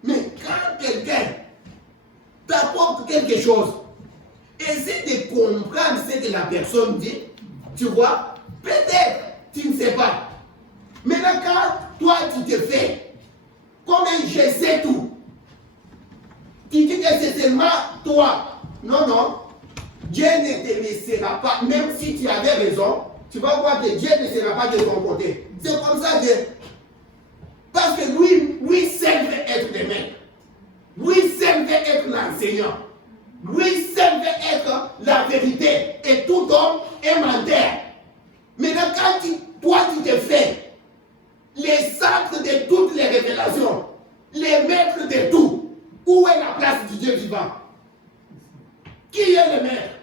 Mais quand quelqu'un t'apporte quelque chose, essaie de comprendre ce que la personne dit, tu vois, peut-être tu ne sais pas. Maintenant, quand toi tu te fais, comme je sais tout, tu dis que c'est seulement toi. Non, non. Dieu ne te laissera pas, même si tu avais raison, tu vas voir que Dieu ne sera pas de ton côté. C'est comme ça Dieu. Parce que lui seul veut être le maître. Lui seul veut être l'enseignant. Lui seul veut être la vérité. Et tout homme est menteur. Maintenant, quand toi tu te fais les centres de toutes les révélations, les maîtres de tout, où est la place du Dieu vivant? Qui est le maître?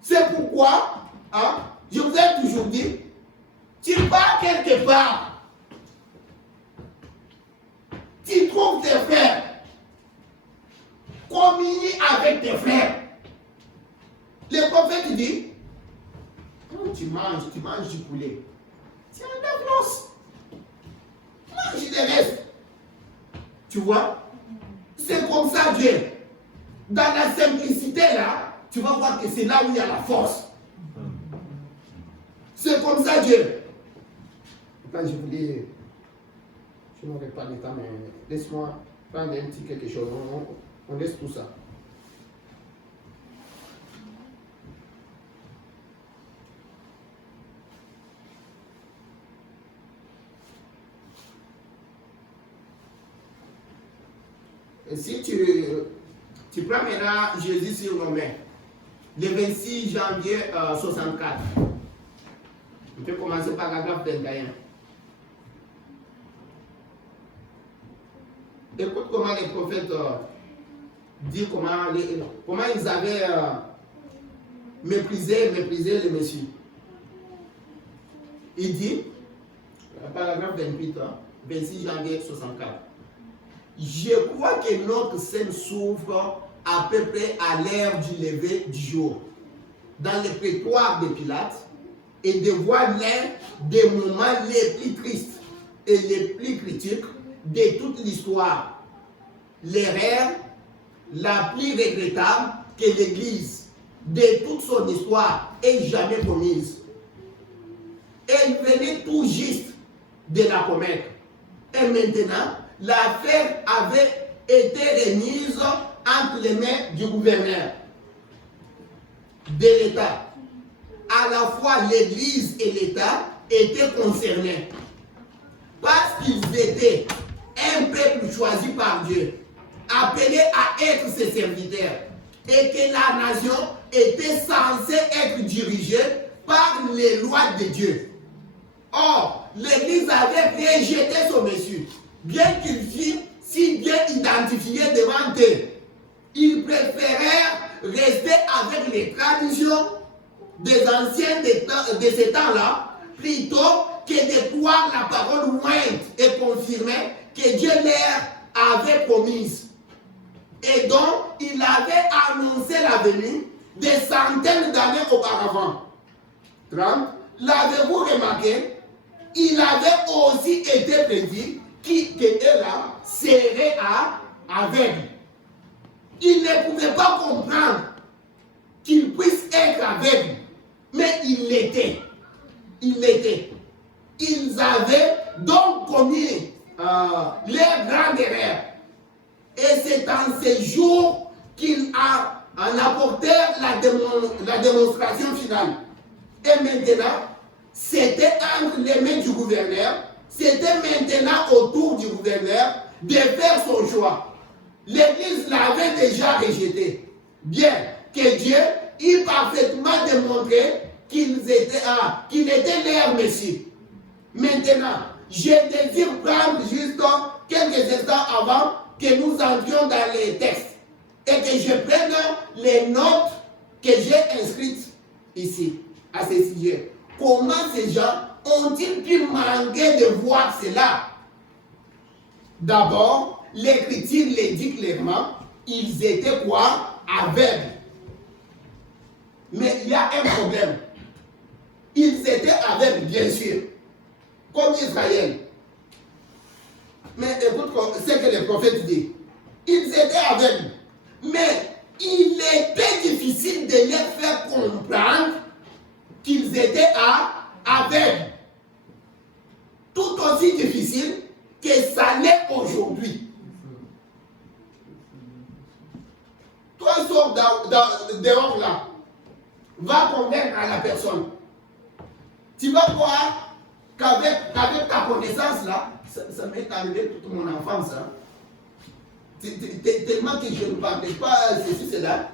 C'est pourquoi, hein, je vous ai toujours dit, tu pars quelque part, tu trouves tes frères, communie avec tes frères. Le prophète dit, quand tu manges du poulet, tu as de la flosse. Mange le reste. Tu vois? C'est comme ça Dieu. Dans la simplicité là, tu vas voir que c'est là où il y a la force. C'est comme ça Dieu. Quand je voulais, je n'aurais pas le temps, mais laisse-moi prendre un petit quelque chose. On laisse tout ça. Et si tu prends maintenant Jésus sur nos mains, le 26 janvier 64. On peut commencer par paragraphe 21. Écoute comment les prophètes disent comment ils avaient méprisé le Messie. Il dit, paragraphe 28, 26 janvier 64. Je crois que notre scène s'ouvre à peu près à l'heure du lever du jour, dans le prétoire de Pilate, et de voir l'un des moments les plus tristes et les plus critiques de toute l'histoire. L'erreur la plus regrettable que l'Église, de toute son histoire, ait jamais commise. Elle venait tout juste de la commettre. Et maintenant, l'affaire avait été remise entre les mains du gouverneur de l'État. À la fois l'Église et l'État étaient concernés parce qu'ils étaient un peuple choisi par Dieu, appelé à être ses serviteurs, et que la nation était censée être dirigée par les lois de Dieu. Or, l'Église avait rejeté son Messie, bien qu'il fût si bien identifié devant eux. Ils préférèrent rester avec les traditions des anciens de ce temps-là, plutôt que de croire la parole mointe et confirmée que Dieu leur avait promise. Et donc, il avait annoncé la venue des centaines d'années auparavant. 30. L'avez-vous remarqué? Il avait aussi été prédit qu'elle là serait aveugle. Il ne pouvait pas comprendre qu'il puisse être aveugle. Mais il l'était. Il l'était. Ils avaient donc commis leur grande erreur. Et c'est en ces jours qu'il en apportèrent la démonstration finale. Et maintenant, c'était entre les mains du gouverneur, c'était maintenant au tour du gouverneur de faire son choix. L'Église l'avait déjà rejeté. Bien que Dieu ait parfaitement démontré qu'il était leur Messie. Maintenant, je désire prendre juste quelques instants avant que nous entrions dans les textes et que je prenne les notes que j'ai inscrites ici, à ce sujet. Comment ces gens ont-ils pu manquer de voir cela? D'abord, l'Écriture les dit clairement, ils étaient quoi? Aveugles. Mais il y a un problème. Ils étaient aveugles, bien sûr, comme Israël. Mais écoute ce que le prophète dit. Ils étaient aveugles. Mais il était difficile de leur faire comprendre qu'ils étaient aveugles. Tout aussi difficile que ça l'est aujourd'hui. Toi, sors dehors là. Va convaincre à la personne. Tu vas voir qu'avec ta connaissance là, ça m'est arrivé toute mon enfance. Hein. Tellement que je ne parlais pas ceci, cela.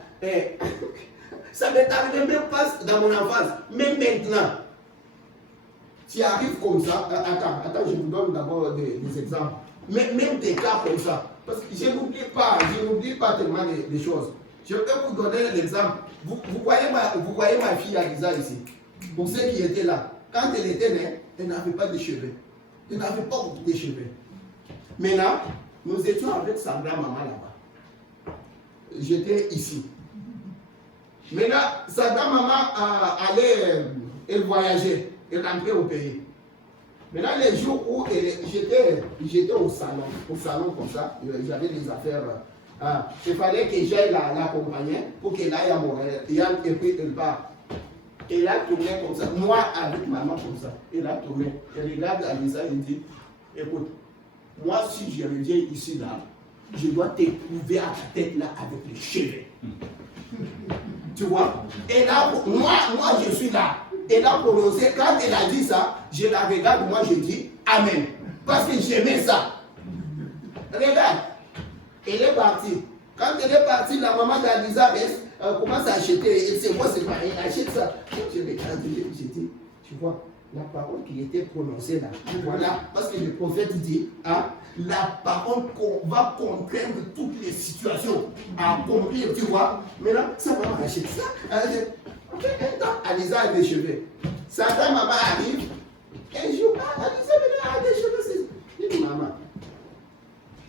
Ça m'est arrivé même pas dans mon enfance. Même maintenant. Tu arrives comme ça. Attends, je vous donne d'abord des exemples. Même des cas comme ça. Parce que je n'oublie pas tellement les choses. Je peux vous donner l'exemple. Vous voyez ma fille Alisa ici. Pour ceux qui étaient là. Quand elle était née, elle n'avait pas de cheveux. Elle n'avait pas beaucoup de cheveux. Maintenant, nous étions avec sa grand-maman là-bas. J'étais ici. Maintenant, sa grand-maman elle voyageait. Elle rentrait au pays. Maintenant, les jours où j'étais au salon comme ça, j'avais des affaires. Il fallait que j'aille l'accompagner pour qu'elle aille à Montréal. Et puis elle part. Elle a tourné comme ça. Moi, avec maman comme ça. Elle a tourné. Elle regarde Alisa et dit, écoute, moi, si je reviens ici, là, je dois t'éprouver à ta tête, là, avec les cheveux. Tu vois? Et là, moi, je suis là. Elle a prononcé, quand elle a dit ça, je la regarde, moi, je dis, Amen. Parce que j'aimais ça. Regarde. Elle est partie. Quand elle est partie, la maman d'Alisa commence à acheter. C'est moi, c'est pareil. Achète ça. Je regarde, je dis, tu vois, la parole qui était prononcée là, voilà, parce que le prophète dit, hein, la parole qu'on va contraindre toutes les situations à accomplir, tu vois. Maintenant, ça va achète ça. Ok, un temps, Alisa a des cheveux. Sa maman arrive, et je vois, Alisa a des cheveux. Je dis, maman.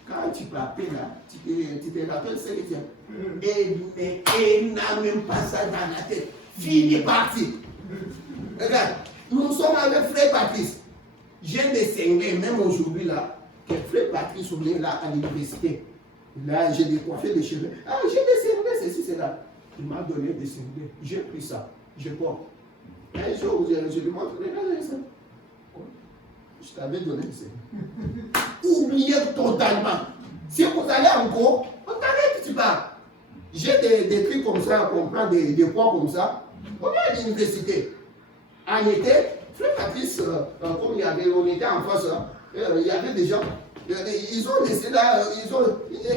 Quand tu m'appelles là, tu te rappelles ce que tu as. Et n'a même pas ça dans la tête. Fille est partie. Regarde, nous sommes avec Frère Patrice. J'ai des cinglés, même aujourd'hui là, que Frère Patrice est là à l'université. Là, j'ai décoiffé des cheveux. Ah, j'ai des cinglés, ceci, c'est là. Il m'a donné des cinglés. J'ai pris ça. Je porte. Un jour, je lui montre, regardez ça. Je t'avais donné ça. Oubliez totalement. Si vous allez encore, on t'arrête, tu pars. J'ai des trucs comme ça, on prend des poids comme ça. On est à l'université. En été, Frère Patrice, comme on était en face, il y avait des gens, ils ont laissé là,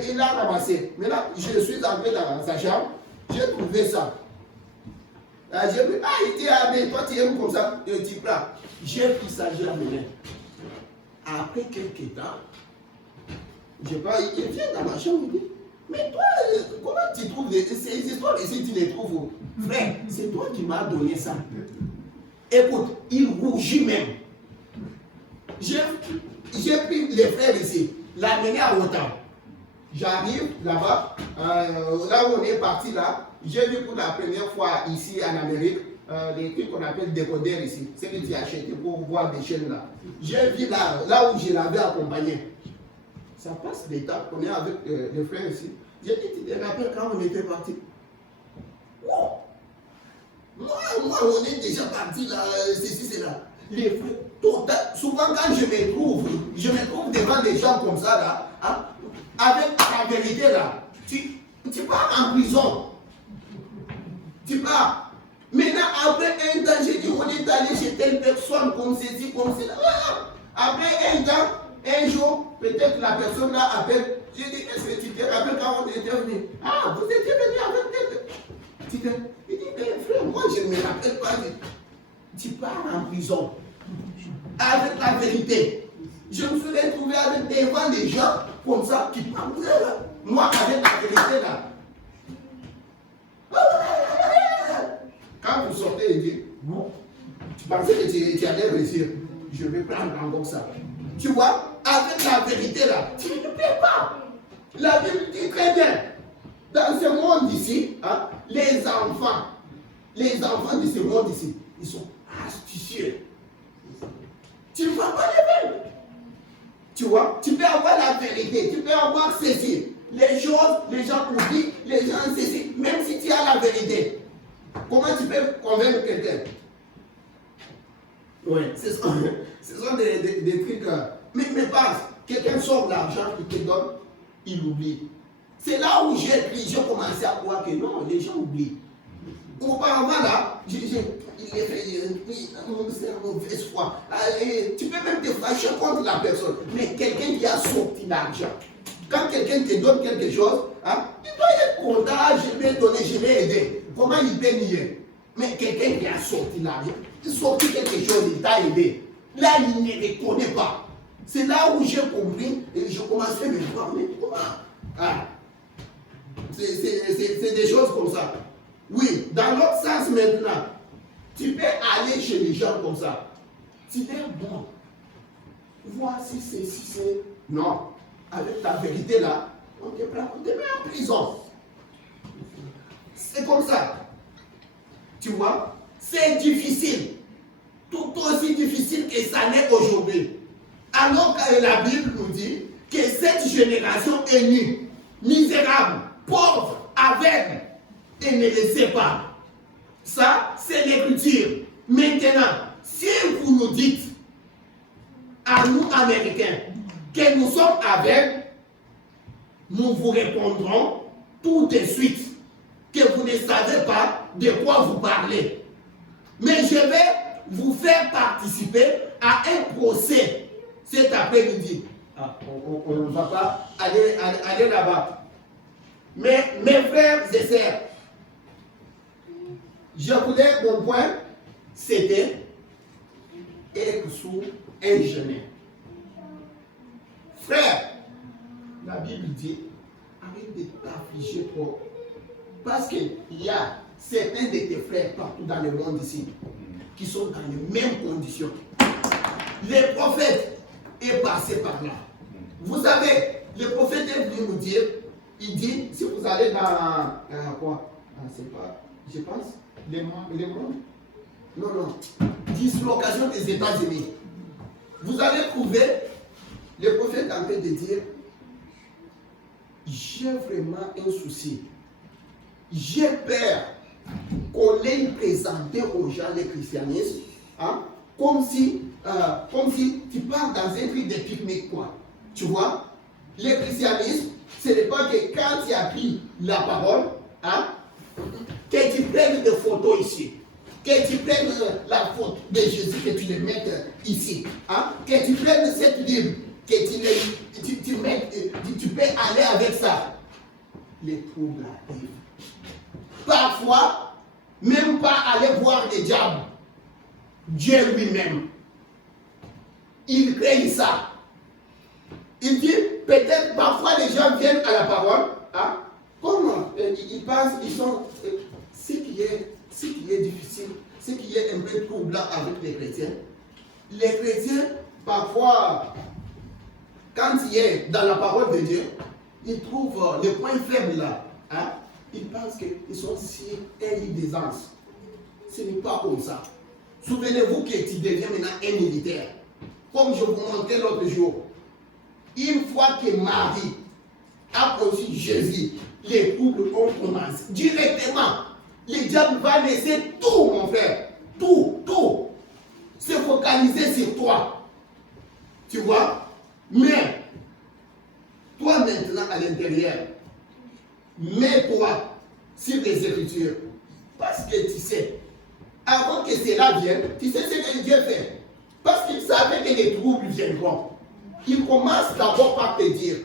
il a ramassé. Maintenant, je suis entré dans sa chambre, j'ai trouvé ça. J'ai pris, il dit, mais toi tu aimes comme ça, tu prends. J'ai pris ça, j'ai amené. Après quelques temps, il vient dans ma chambre, il dit, mais toi, comment tu trouves ces histoires ici, tu les trouves? Frère, c'est toi qui m'as donné ça. Écoute, il rougit même. J'ai pris les frères ici, l'amener à Ottawa. J'arrive là-bas, là où on est parti là, j'ai vu pour la première fois ici en Amérique, les trucs qu'on appelle décodeurs ici, c'est que tu achètes pour voir des chaînes là. J'ai vu là où je l'avais accompagné. Ça passe des temps, on est avec les frères ici. J'ai dit, tu te rappelles quand on était parti? Wow. Moi, on est déjà parti là, ceci, cela. Les frères, souvent quand je me trouve devant des gens comme ça là, hein, avec la vérité là, tu pars en prison. Tu pars. Maintenant, après un temps, j'ai dit, on est allé chez telle personne comme ceci, comme cela. Après un temps, un jour, peut-être la personne là appelle. J'ai dit, est-ce que tu te rappelles quand on était venu? Ah, vous étiez venu avec tel. Il dit, mais frère, moi je ne me rappelle pas. Tu pars en prison. Avec la vérité. Je me suis retrouvé devant des gens comme ça qui parlent. Moi, avec la vérité là. Quand vous sortez et dites, bon, tu pensais que tu allais réussir. Je vais prendre encore ça. Tu vois, avec la vérité là, tu ne peux pas. La Bible dit très bien. Dans ce monde ici, hein, les enfants de ce monde ici, ils sont astucieux. Tu ne vas pas les mêmes. Tu vois, tu peux avoir la vérité, tu peux avoir ceci. Les choses, les gens oublient, les gens ceci. Même si tu as la vérité, comment tu peux convaincre quelqu'un? Oui, ce sont des trucs. Mais pense, quelqu'un sort l'argent, il te donne, il oublie. C'est là où j'ai commencé à croire que non, les gens oublient. Auparavant, là, c'est une mauvaise foi. Tu peux même te fâcher contre la personne, mais quelqu'un qui a sorti l'argent. Quand quelqu'un te donne quelque chose, hein, il doit être content, je vais donner, je vais aider. Comment il peut nier? Mais quelqu'un qui a sorti l'argent, il a sorti quelque chose, il t'a aidé. Là, il ne reconnaît pas. C'est là où j'ai compris et je commençais à me voir, mais comment? Ah. C'est des choses comme ça. Oui, dans l'autre sens maintenant, tu peux aller chez les gens comme ça. Tu dis, bon, voici c'est. Non, avec ta vérité là, on te met en prison. C'est comme ça. Tu vois, c'est difficile. Tout aussi difficile que ça n'est aujourd'hui. Alors que la Bible nous dit que cette génération est nue, misérable, pauvre, aveugle, et ne le sait pas. Ça, c'est l'écriture. Maintenant, si vous nous dites, à nous Américains, que nous sommes aveugles, nous vous répondrons tout de suite que vous ne savez pas de quoi vous parlez. Mais je vais vous faire participer à un procès cet après-midi. Ah, on ne va pas aller là-bas. Mais mes frères et sœurs, je voulais, mon point, c'était être sous un jeûne. Frère, la Bible dit, arrête de t'affliger trop. Parce qu'il y a certains de tes frères partout dans le monde ici qui sont dans les mêmes conditions. Le prophète est passé par là. Vous savez, le prophète est venu nous dire, il dit, si vous allez dans quoi? C'est pas, je pense, les mondes. Non. Dislocation des États-Unis. Vous allez trouver le prophète en train de dire, j'ai vraiment un souci. J'ai peur qu'on ait présenté aux gens le christianisme, hein, comme si tu pars dans un truc de pique-nique, quoi. Tu vois, le christianisme, ce n'est pas que quand tu as pris la parole, hein, que tu prennes des photos ici, que tu prennes la photo de Jésus, que tu le mettes ici, hein, que tu prennes cette Bible, que tu peux aller avec ça. Les troubles arrivent. Parfois, même pas aller voir les diables. Dieu lui-même, il crée ça. Il dit, peut-être parfois les gens viennent à la parole, hein, comment ils pensent, ils sont. Ce qui est difficile, ce qui est un peu troublant avec les chrétiens, parfois, quand il est dans la parole de Dieu, ils trouvent les points faibles là. Hein, ils pensent qu'ils sont si d'aisance. Ce n'est pas comme ça. Souvenez-vous que tu deviens maintenant un militaire. Comme je vous montrais l'autre jour. Une fois que Marie a conçu Jésus, les couples ont commencé directement. le diable va laisser tout, mon frère. Tout, tout. Se focaliser sur toi. Tu vois? Mais, toi maintenant à l'intérieur, mets-toi sur les Écritures. Parce que tu sais, avant que cela vienne, tu sais ce que Dieu fait. Parce qu'il savait que les troubles viendront. Il commence d'abord par te dire,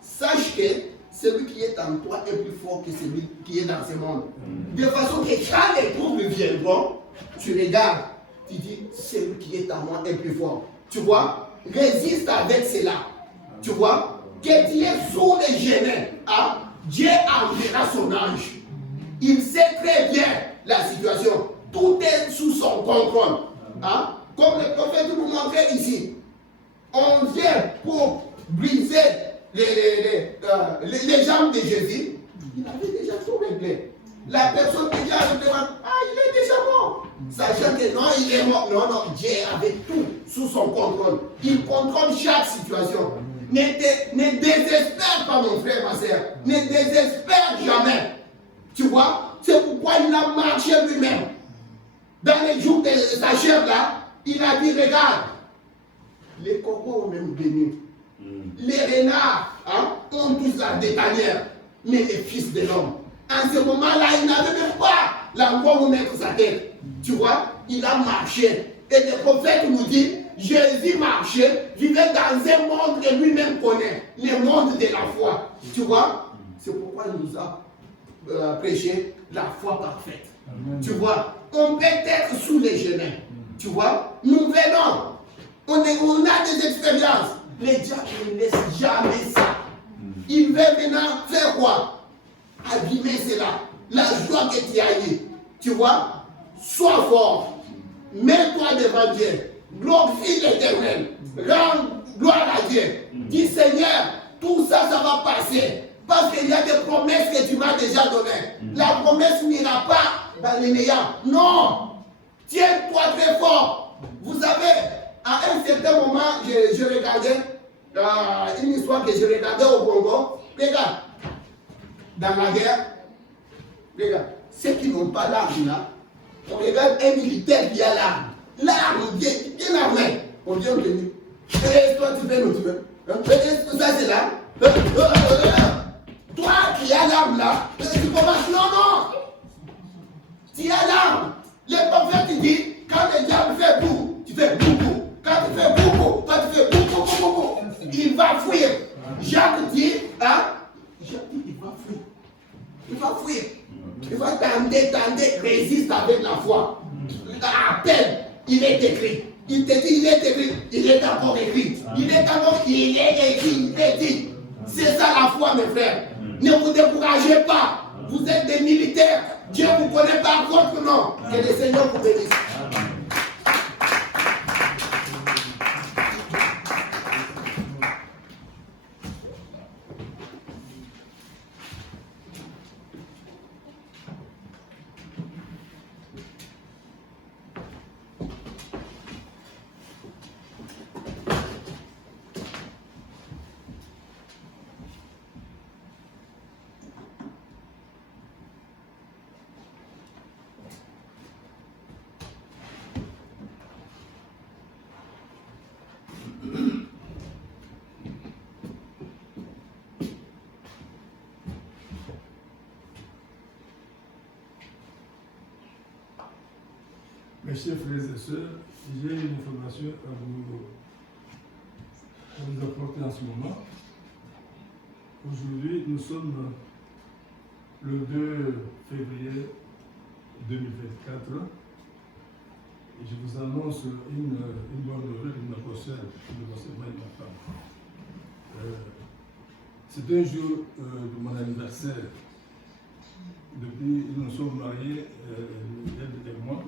sache que celui qui est en toi est plus fort que celui qui est dans ce monde. De façon que quand les troubles viendront, tu regardes, tu dis, celui qui est en moi est plus fort. Tu vois, résiste avec cela. Tu vois, que tu es sous les génères, hein? Dieu enverra son ange. Il sait très bien la situation. Tout est sous son contrôle. Hein? Comme le prophète nous montrait ici. On vient pour briser les jambes de Jésus. Il avait déjà tout réglé. La personne déjà arrive devant, il est déjà mort. Sachant que non, il est mort. Non, non, Dieu avait tout sous son contrôle. Il contrôle chaque situation. Ne désespère pas, mon frère, ma soeur. Ne désespère jamais. Tu vois, c'est pourquoi il a marché lui-même. Dans les jours de sa chair là, il a dit, regarde, les corbeaux ont même venu. Les renards ont tous des tanières. Mais les fils de l'homme, en ce moment-là, il n'avait même pas l'endroit où mettre sa tête. Tu vois, il a marché. Et le prophète nous dit, Jésus marchait, vivait dans un monde que lui-même connaît, le monde de la foi. Tu vois, c'est pourquoi il nous a prêché la foi parfaite. Amen. Tu vois, on peut être sous les genoux. Tu vois, nous venons, on a des expériences. Les diables ne laissent jamais ça. Il veut maintenant faire quoi? Abîmer cela. La joie que tu as eue. Tu vois, sois fort. Mets-toi devant Dieu. Glorifie l'Éternel. Rends gloire à Dieu. Dis Seigneur, tout ça, ça va passer. Parce qu'il y a des promesses que tu m'as déjà données. La promesse n'ira pas dans les néants. Non. Tiens-toi très fort. Vous savez, à un certain moment, je regardais une histoire que je regardais au Congo. Regarde, dans la guerre, regarde, ceux qui n'ont pas l'arme là, on regarde un militaire qui a l'arme. L'arme, bien armé. On vient de lui. Et toi, tu fais nous tuer. Est-ce que ça, c'est là? Toi qui as l'arme là, tu commences, non. Tu as l'arme. Le prophète dit, quand le diable fait boum, tu fais boum. Quand tu fais boum, toi tu fais boum. Il va fuir. Jacques dit, il va fuir. Il va fuir. Il va tenter, résiste avec la foi. À peine, il est écrit. Il te dit, il est écrit. Il est encore écrit. Il est écrit. Il est dit. C'est ça la foi, mes frères. Ne vous découragez pas. Vous êtes des militaires. Dieu vous connaît par votre nom. Que le Seigneur vous bénisse. Mes chers frères et sœurs, j'ai une information à vous apporter en ce moment. Aujourd'hui, nous sommes le 2 février 2024 et je vous annonce une bonne nouvelle, une concerne ma femme. C'est un jour de mon anniversaire. Depuis, nous nous sommes mariés, elle et moi,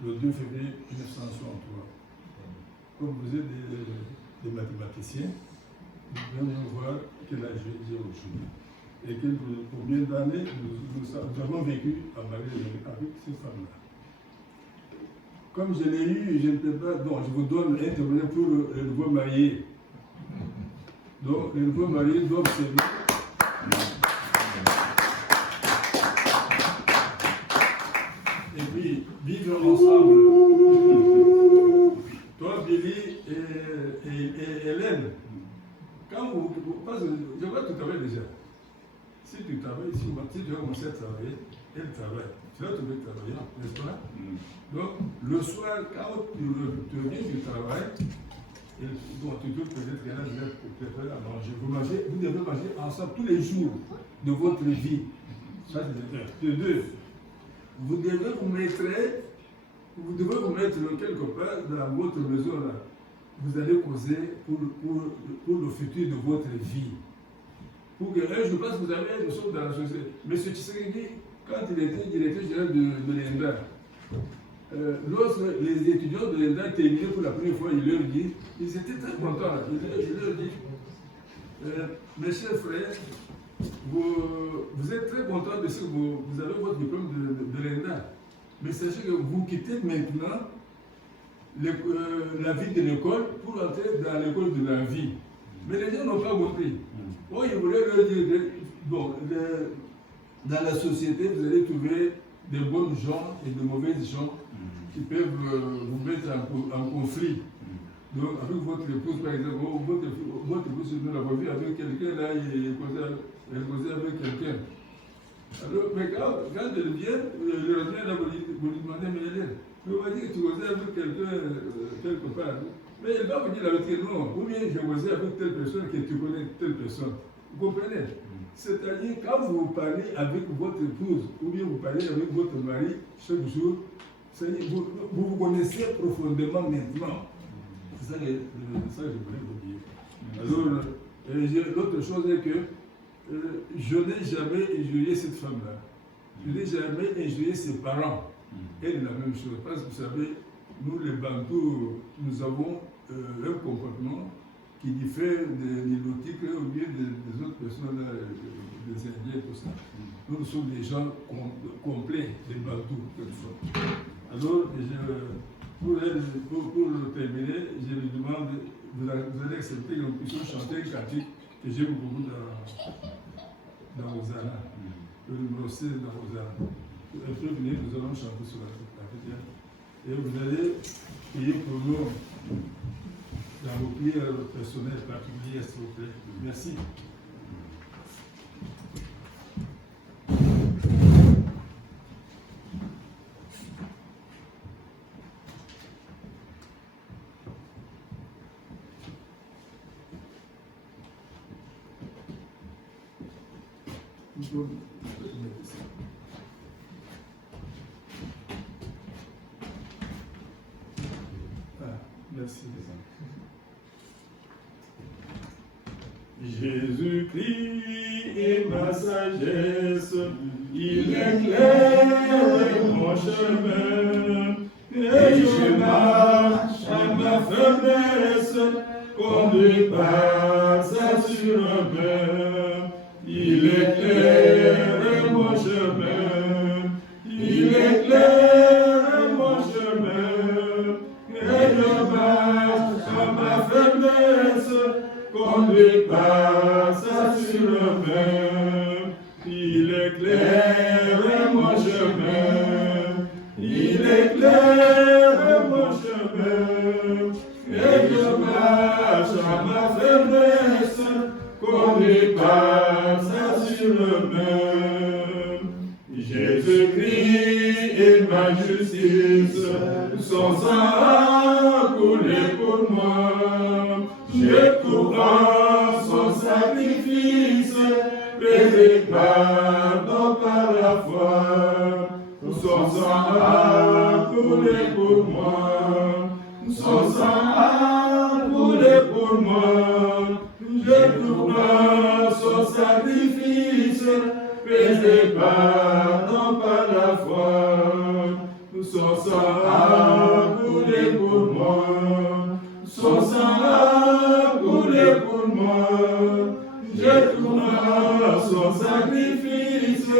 le 2 février 1963. Comme vous êtes des mathématiciens, vous pouvez voir quel âge j'ai aujourd'hui. Et combien d'années nous avons vécu en mariage avec cette femme-là. Comme je l'ai eu, je ne peux pas. Donc, je vous donne un témoignage pour le nouveau marié. Donc, le nouveau marié doit observer. puis vivre ensemble. Toi, Billy et Hélène, quand parce que je vois que tu travailles déjà. Si tu travailles, si tu vas commencer à travailler, elle travaille. Tu vas trouver travaillant, n'est-ce pas? Donc, le soir, quand tu reviens du travail, bon, tu peux peut-être qu'elle a préparé à manger. Vous devez manger ensemble tous les jours de votre vie. Ça, c'est de deux. Vous devez vous mettre quelque part dans votre maison là. Vous allez causer pour le futur de votre vie. Pour que je pense que vous avez une chose dans la société. M. Tshisekedi, quand il était directeur général de l'ENDA, lorsque les étudiants de l'ENDA terminaient pour la première fois, il leur dit, ils étaient très contents. Il leur dit, mes chers frères, vous êtes très contents de ce que vous avez votre diplôme de l'ENDA. Mais sachez que vous quittez maintenant la vie de l'école pour entrer dans l'école de la vie. Mais les gens n'ont pas compris. Bon, ils voulaient leur dire, bon, dans la société, vous allez trouver des bons gens et de mauvais gens qui peuvent vous mettre en conflit. Donc, avec votre épouse, par exemple, votre épouse, nous l'avons vu avec quelqu'un, là, elle causait avec quelqu'un. Alors, mais quand elle vient, le revient, là, vous lui demandez, mais Hélène, vous va dire que tu causais avec quelqu'un quelque part. Mais elle va vous dire la vérité, non, ou bien je causais avec telle personne que tu connais telle personne. Vous comprenez? C'est-à-dire, quand vous parlez avec votre épouse, ou bien vous parlez avec votre mari chaque jour, vous vous connaissez profondément maintenant. C'est ça que je voulais vous dire. Alors, l'autre chose est que je n'ai jamais injurié cette femme-là. Je n'ai jamais injurié ses parents. Elle est la même chose. Parce que vous savez, nous les Bantous, nous avons un comportement qui diffère des Nilotiques ou bien des autres personnes, des Indiens, tout ça. Nous sommes des gens complets, des Bantous, quelquefois. Alors, pour terminer, je lui demande, vous allez accepter que nous puissions chanter un cantique que j'aime beaucoup dans Hosanna, le numéro 16 dans Hosanna. Après venir, nous allons chanter sur la prière. Et vous allez prier pour nous dans vos prières personnelles particulières, s'il vous plaît. Merci. Merci. Jésus-Christ est ma sagesse, il éclaire mon chemin, et je marche à ma faiblesse, conduit par sa surmain. Il éclaire mon chemin, il éclaire mon chemin, et je marche à ma faiblesse, conduit par sa surmain. Il éclaire mon chemin, il éclaire mon chemin, et je marche à ma faiblesse, conduit par sa surmain. Jésus-Christ est ma justice, son sang a coulé pour moi. Je couvre son sacrifice, préservé pardon par la foi. Son sang a coulé pour moi. Son sang a coulé pour moi. Je couvre son sacrifice, préservé pardon par la foi. Son sang a coulé pour moi. Son sang a coulé pour moi. Je trouve son sacrifice,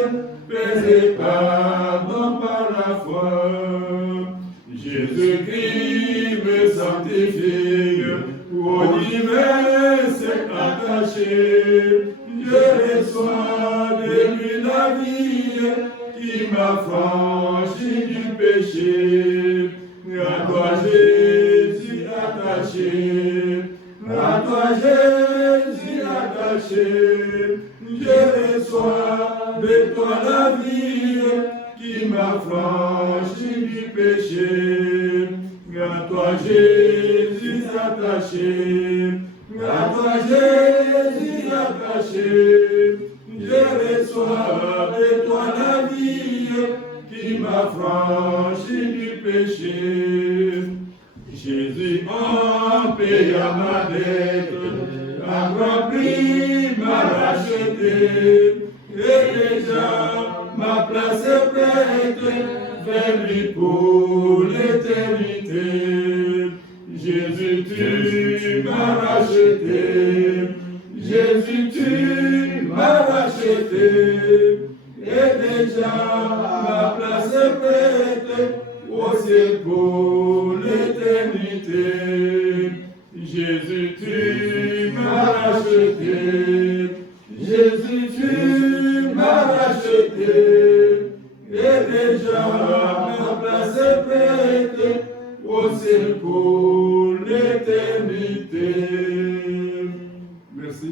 payé pardon par la foi. Jésus-Christ me sanctifie, au divin s'est attaché. Je reçois de lui la vie qui m'a franchi du péché. péché, je reçois de toi la vie qui m'affranchit du péché. À toi Jésus attaché, à toi Jésus attaché, je reçois de toi la vie qui m'affranchit du péché. Jésus en payant ma dette, à grand prix m'a racheté, et déjà ma place est prête vers lui pour l'éternité. Jésus, tu m'as racheté, Jésus, tu m'as racheté, et déjà ma place est prête au ciel pour l'éternité. Jésus, tu m'as racheté, Jésus, tu m'as racheté, et déjà ma place est prête au ciel pour l'éternité. Merci.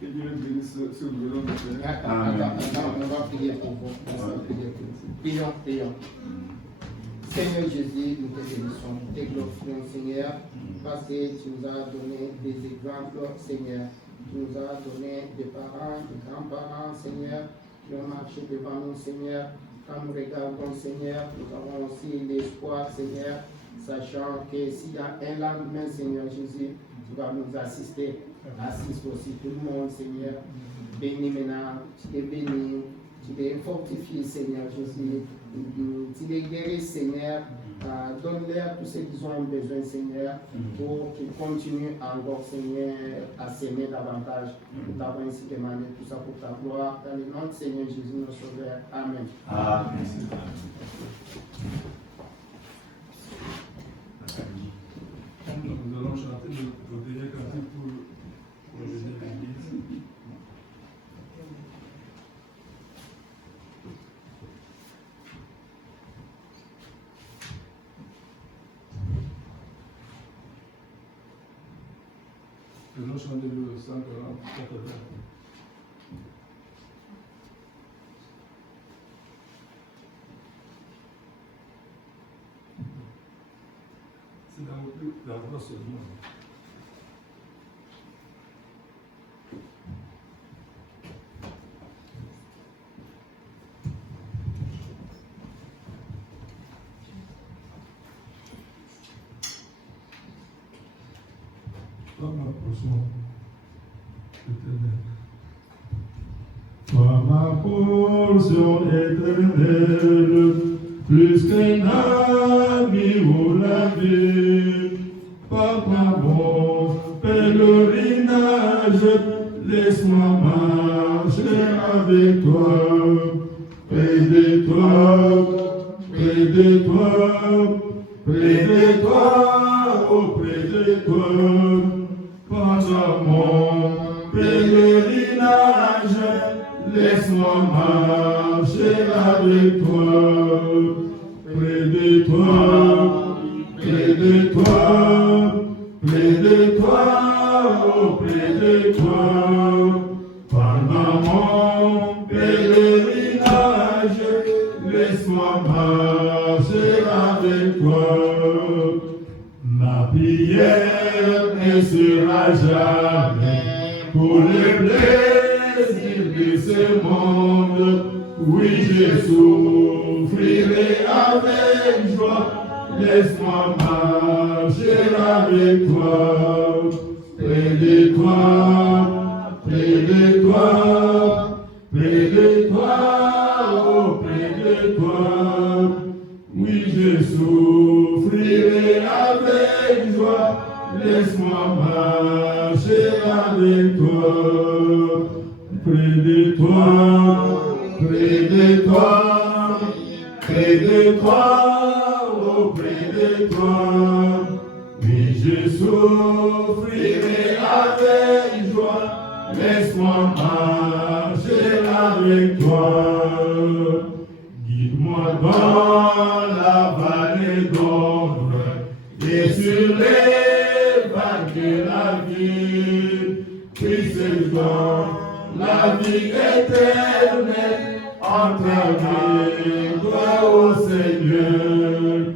Que Dieu bénisse ce gouvernement de Seigneur. Attends, on va prier pour vous. Prions. Seigneur Jésus, nous te bénissons, nous te glorifions, Seigneur, parce que tu nous as donné des exemples, Seigneur. Tu nous as donné des parents, des grands-parents, Seigneur, qui ont marché devant nous, Seigneur. Quand nous regardons, Seigneur, nous avons aussi l'espoir, Seigneur, sachant que si dans un lendemain, Seigneur Jésus, tu vas nous assister. Assiste aussi tout le monde, Seigneur. Bénis maintenant, tu es béni, tu es fortifié, Seigneur Jésus. Tu es guéri, Seigneur. Donne-leur tous ceux qui ont besoin, Seigneur, pour qu'ils continuent encore, Seigneur, à s'aimer davantage. Nous t'avons ainsi demandé tout ça pour ta gloire. Dans le nom de Seigneur Jésus, notre Sauveur. Amen. Amen. Nous allons chanter le dernier cantique pour venir à l'église. Nous allons chanter le 140. C'est dans la voix seulement. Toi, ma portion éternelle. Toi, ma portion éternelle, plus qu'un ami ou la vie, par ta bon pèlerinage, laisse-moi marcher avec toi, près de toi, près de toi, près de toi, auprès de toi. Pendant mon pèlerinage, laisse-moi marcher avec toi, près de toi, près de toi, près de toi, auprès de toi. Pendant mon pèlerinage, laisse-moi marcher avec toi. Ma prière ne sera jamais pour le plaisir de ce monde. Oui, je souffrirai avec joie. Laisse-moi marcher avec toi. Près de toi, près de toi, près de toi, auprès de toi. Oui, je souffrirai avec joie, laisse-moi marcher avec toi. Près de toi, près de toi, près de toi, auprès de toi. Oui, je souffrirai avec joie, laisse-moi marcher avec toi. Guide-moi dans la vallée d'ombre et sur les vagues de la vie. puisse dans la vie éternelle, entraîner toi au Seigneur,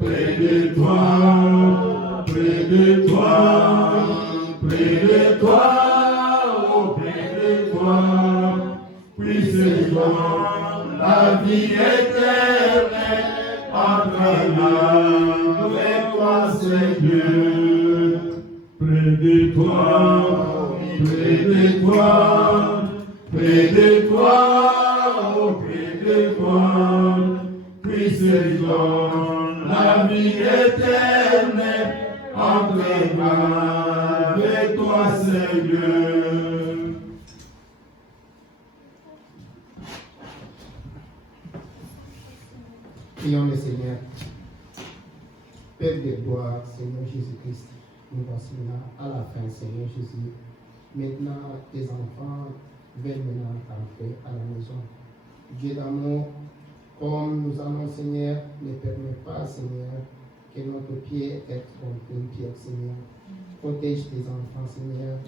près de toi, près de toi, près de toi, oh près de toi, puisse dans la vie éternelle, entraîner toi Seigneur, près de toi, près de toi, près de toi, oh près de toi, puisse dans la vie éternelle, entraîne avec toi Seigneur. Prions le Seigneur. Père de gloire, Seigneur Jésus-Christ, nous voici là à la fin, Seigneur Jésus. Maintenant, tes enfants viennent maintenant entrer à la maison. Dieu d'amour, comme nous allons, Seigneur, ne permet pas, Seigneur, que notre pied être contre une pierre, Seigneur. Protège tes enfants, Seigneur,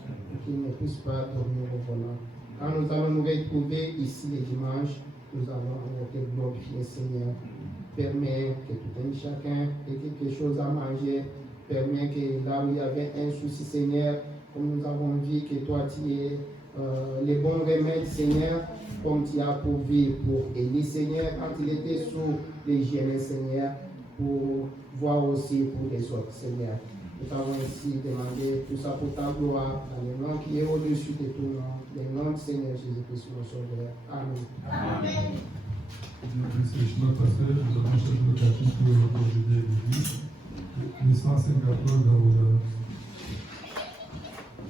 qu'ils ne puissent pas dormir au volant. Quand nous allons nous retrouver ici les dimanches, nous allons te glorifier, Seigneur. Permets que tout un chacun ait quelque chose à manger. Permets que là où il y avait un souci, Seigneur, comme nous avons vu que toi tu es les bons remèdes, Seigneur, comme tu as pourvu pour Élie, Seigneur, quand il était sous les gênes, Seigneur, pour voir aussi pour les autres, Seigneur. Nous avons ainsi demandé tout ça pour ta gloire, dans le nom qui est au-dessus de tout nom, le nom du Seigneur Jésus-Christ, notre Sauveur. Amen. Amen. C'est notre pasteur, nous avons cherché le capitre pour aider l'église. 1154 dans vos annonces.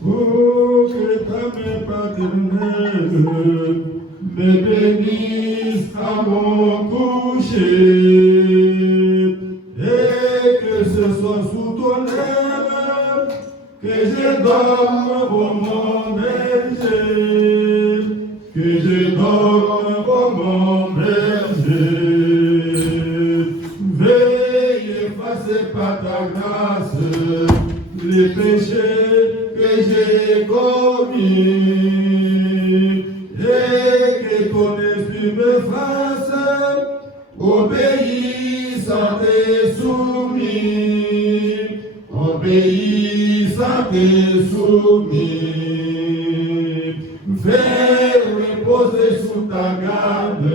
Oh, que ta main paternelle me bénisse à mon coucher, et que ce soit sous ton aile que je dorme au mon berger, que je dorme au mon berger. Veille effacer par ta grâce les péchés que j'ai commis, et que ton esprit me fasse obéissant et soumis, obéissant et soumis. Fais reposer sous ta garde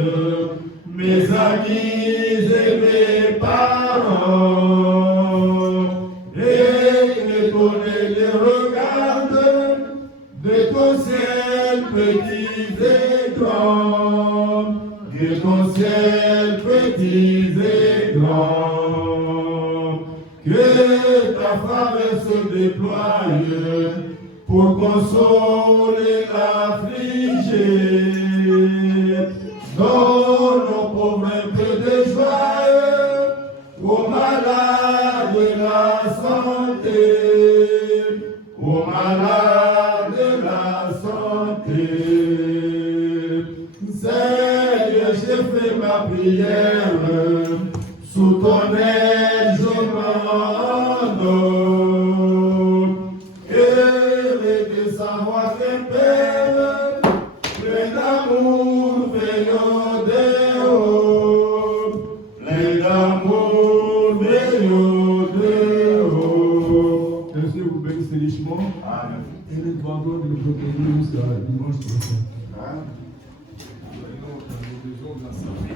mes amis et mes parents, et que ton œil les regarde de ton ciel petit et grand, de ton ciel petit et grand. Que ta faveur se déploie pour consoler l'affligé. Donne aux pauvres un peu de joie, aux malades la santé, aux malades la santé. Seigneur, j'ai fait ma prière, sous ton aile je m'endors. Et de savoir tes peines, plein d'amour venant de haut, plein d'amour venant de haut. Que Dieu vous bénisse richement. Amen. Et nous demandons de nous protéger jusqu'à dimanche prochain. Amen. Nous avons besoin de la santé.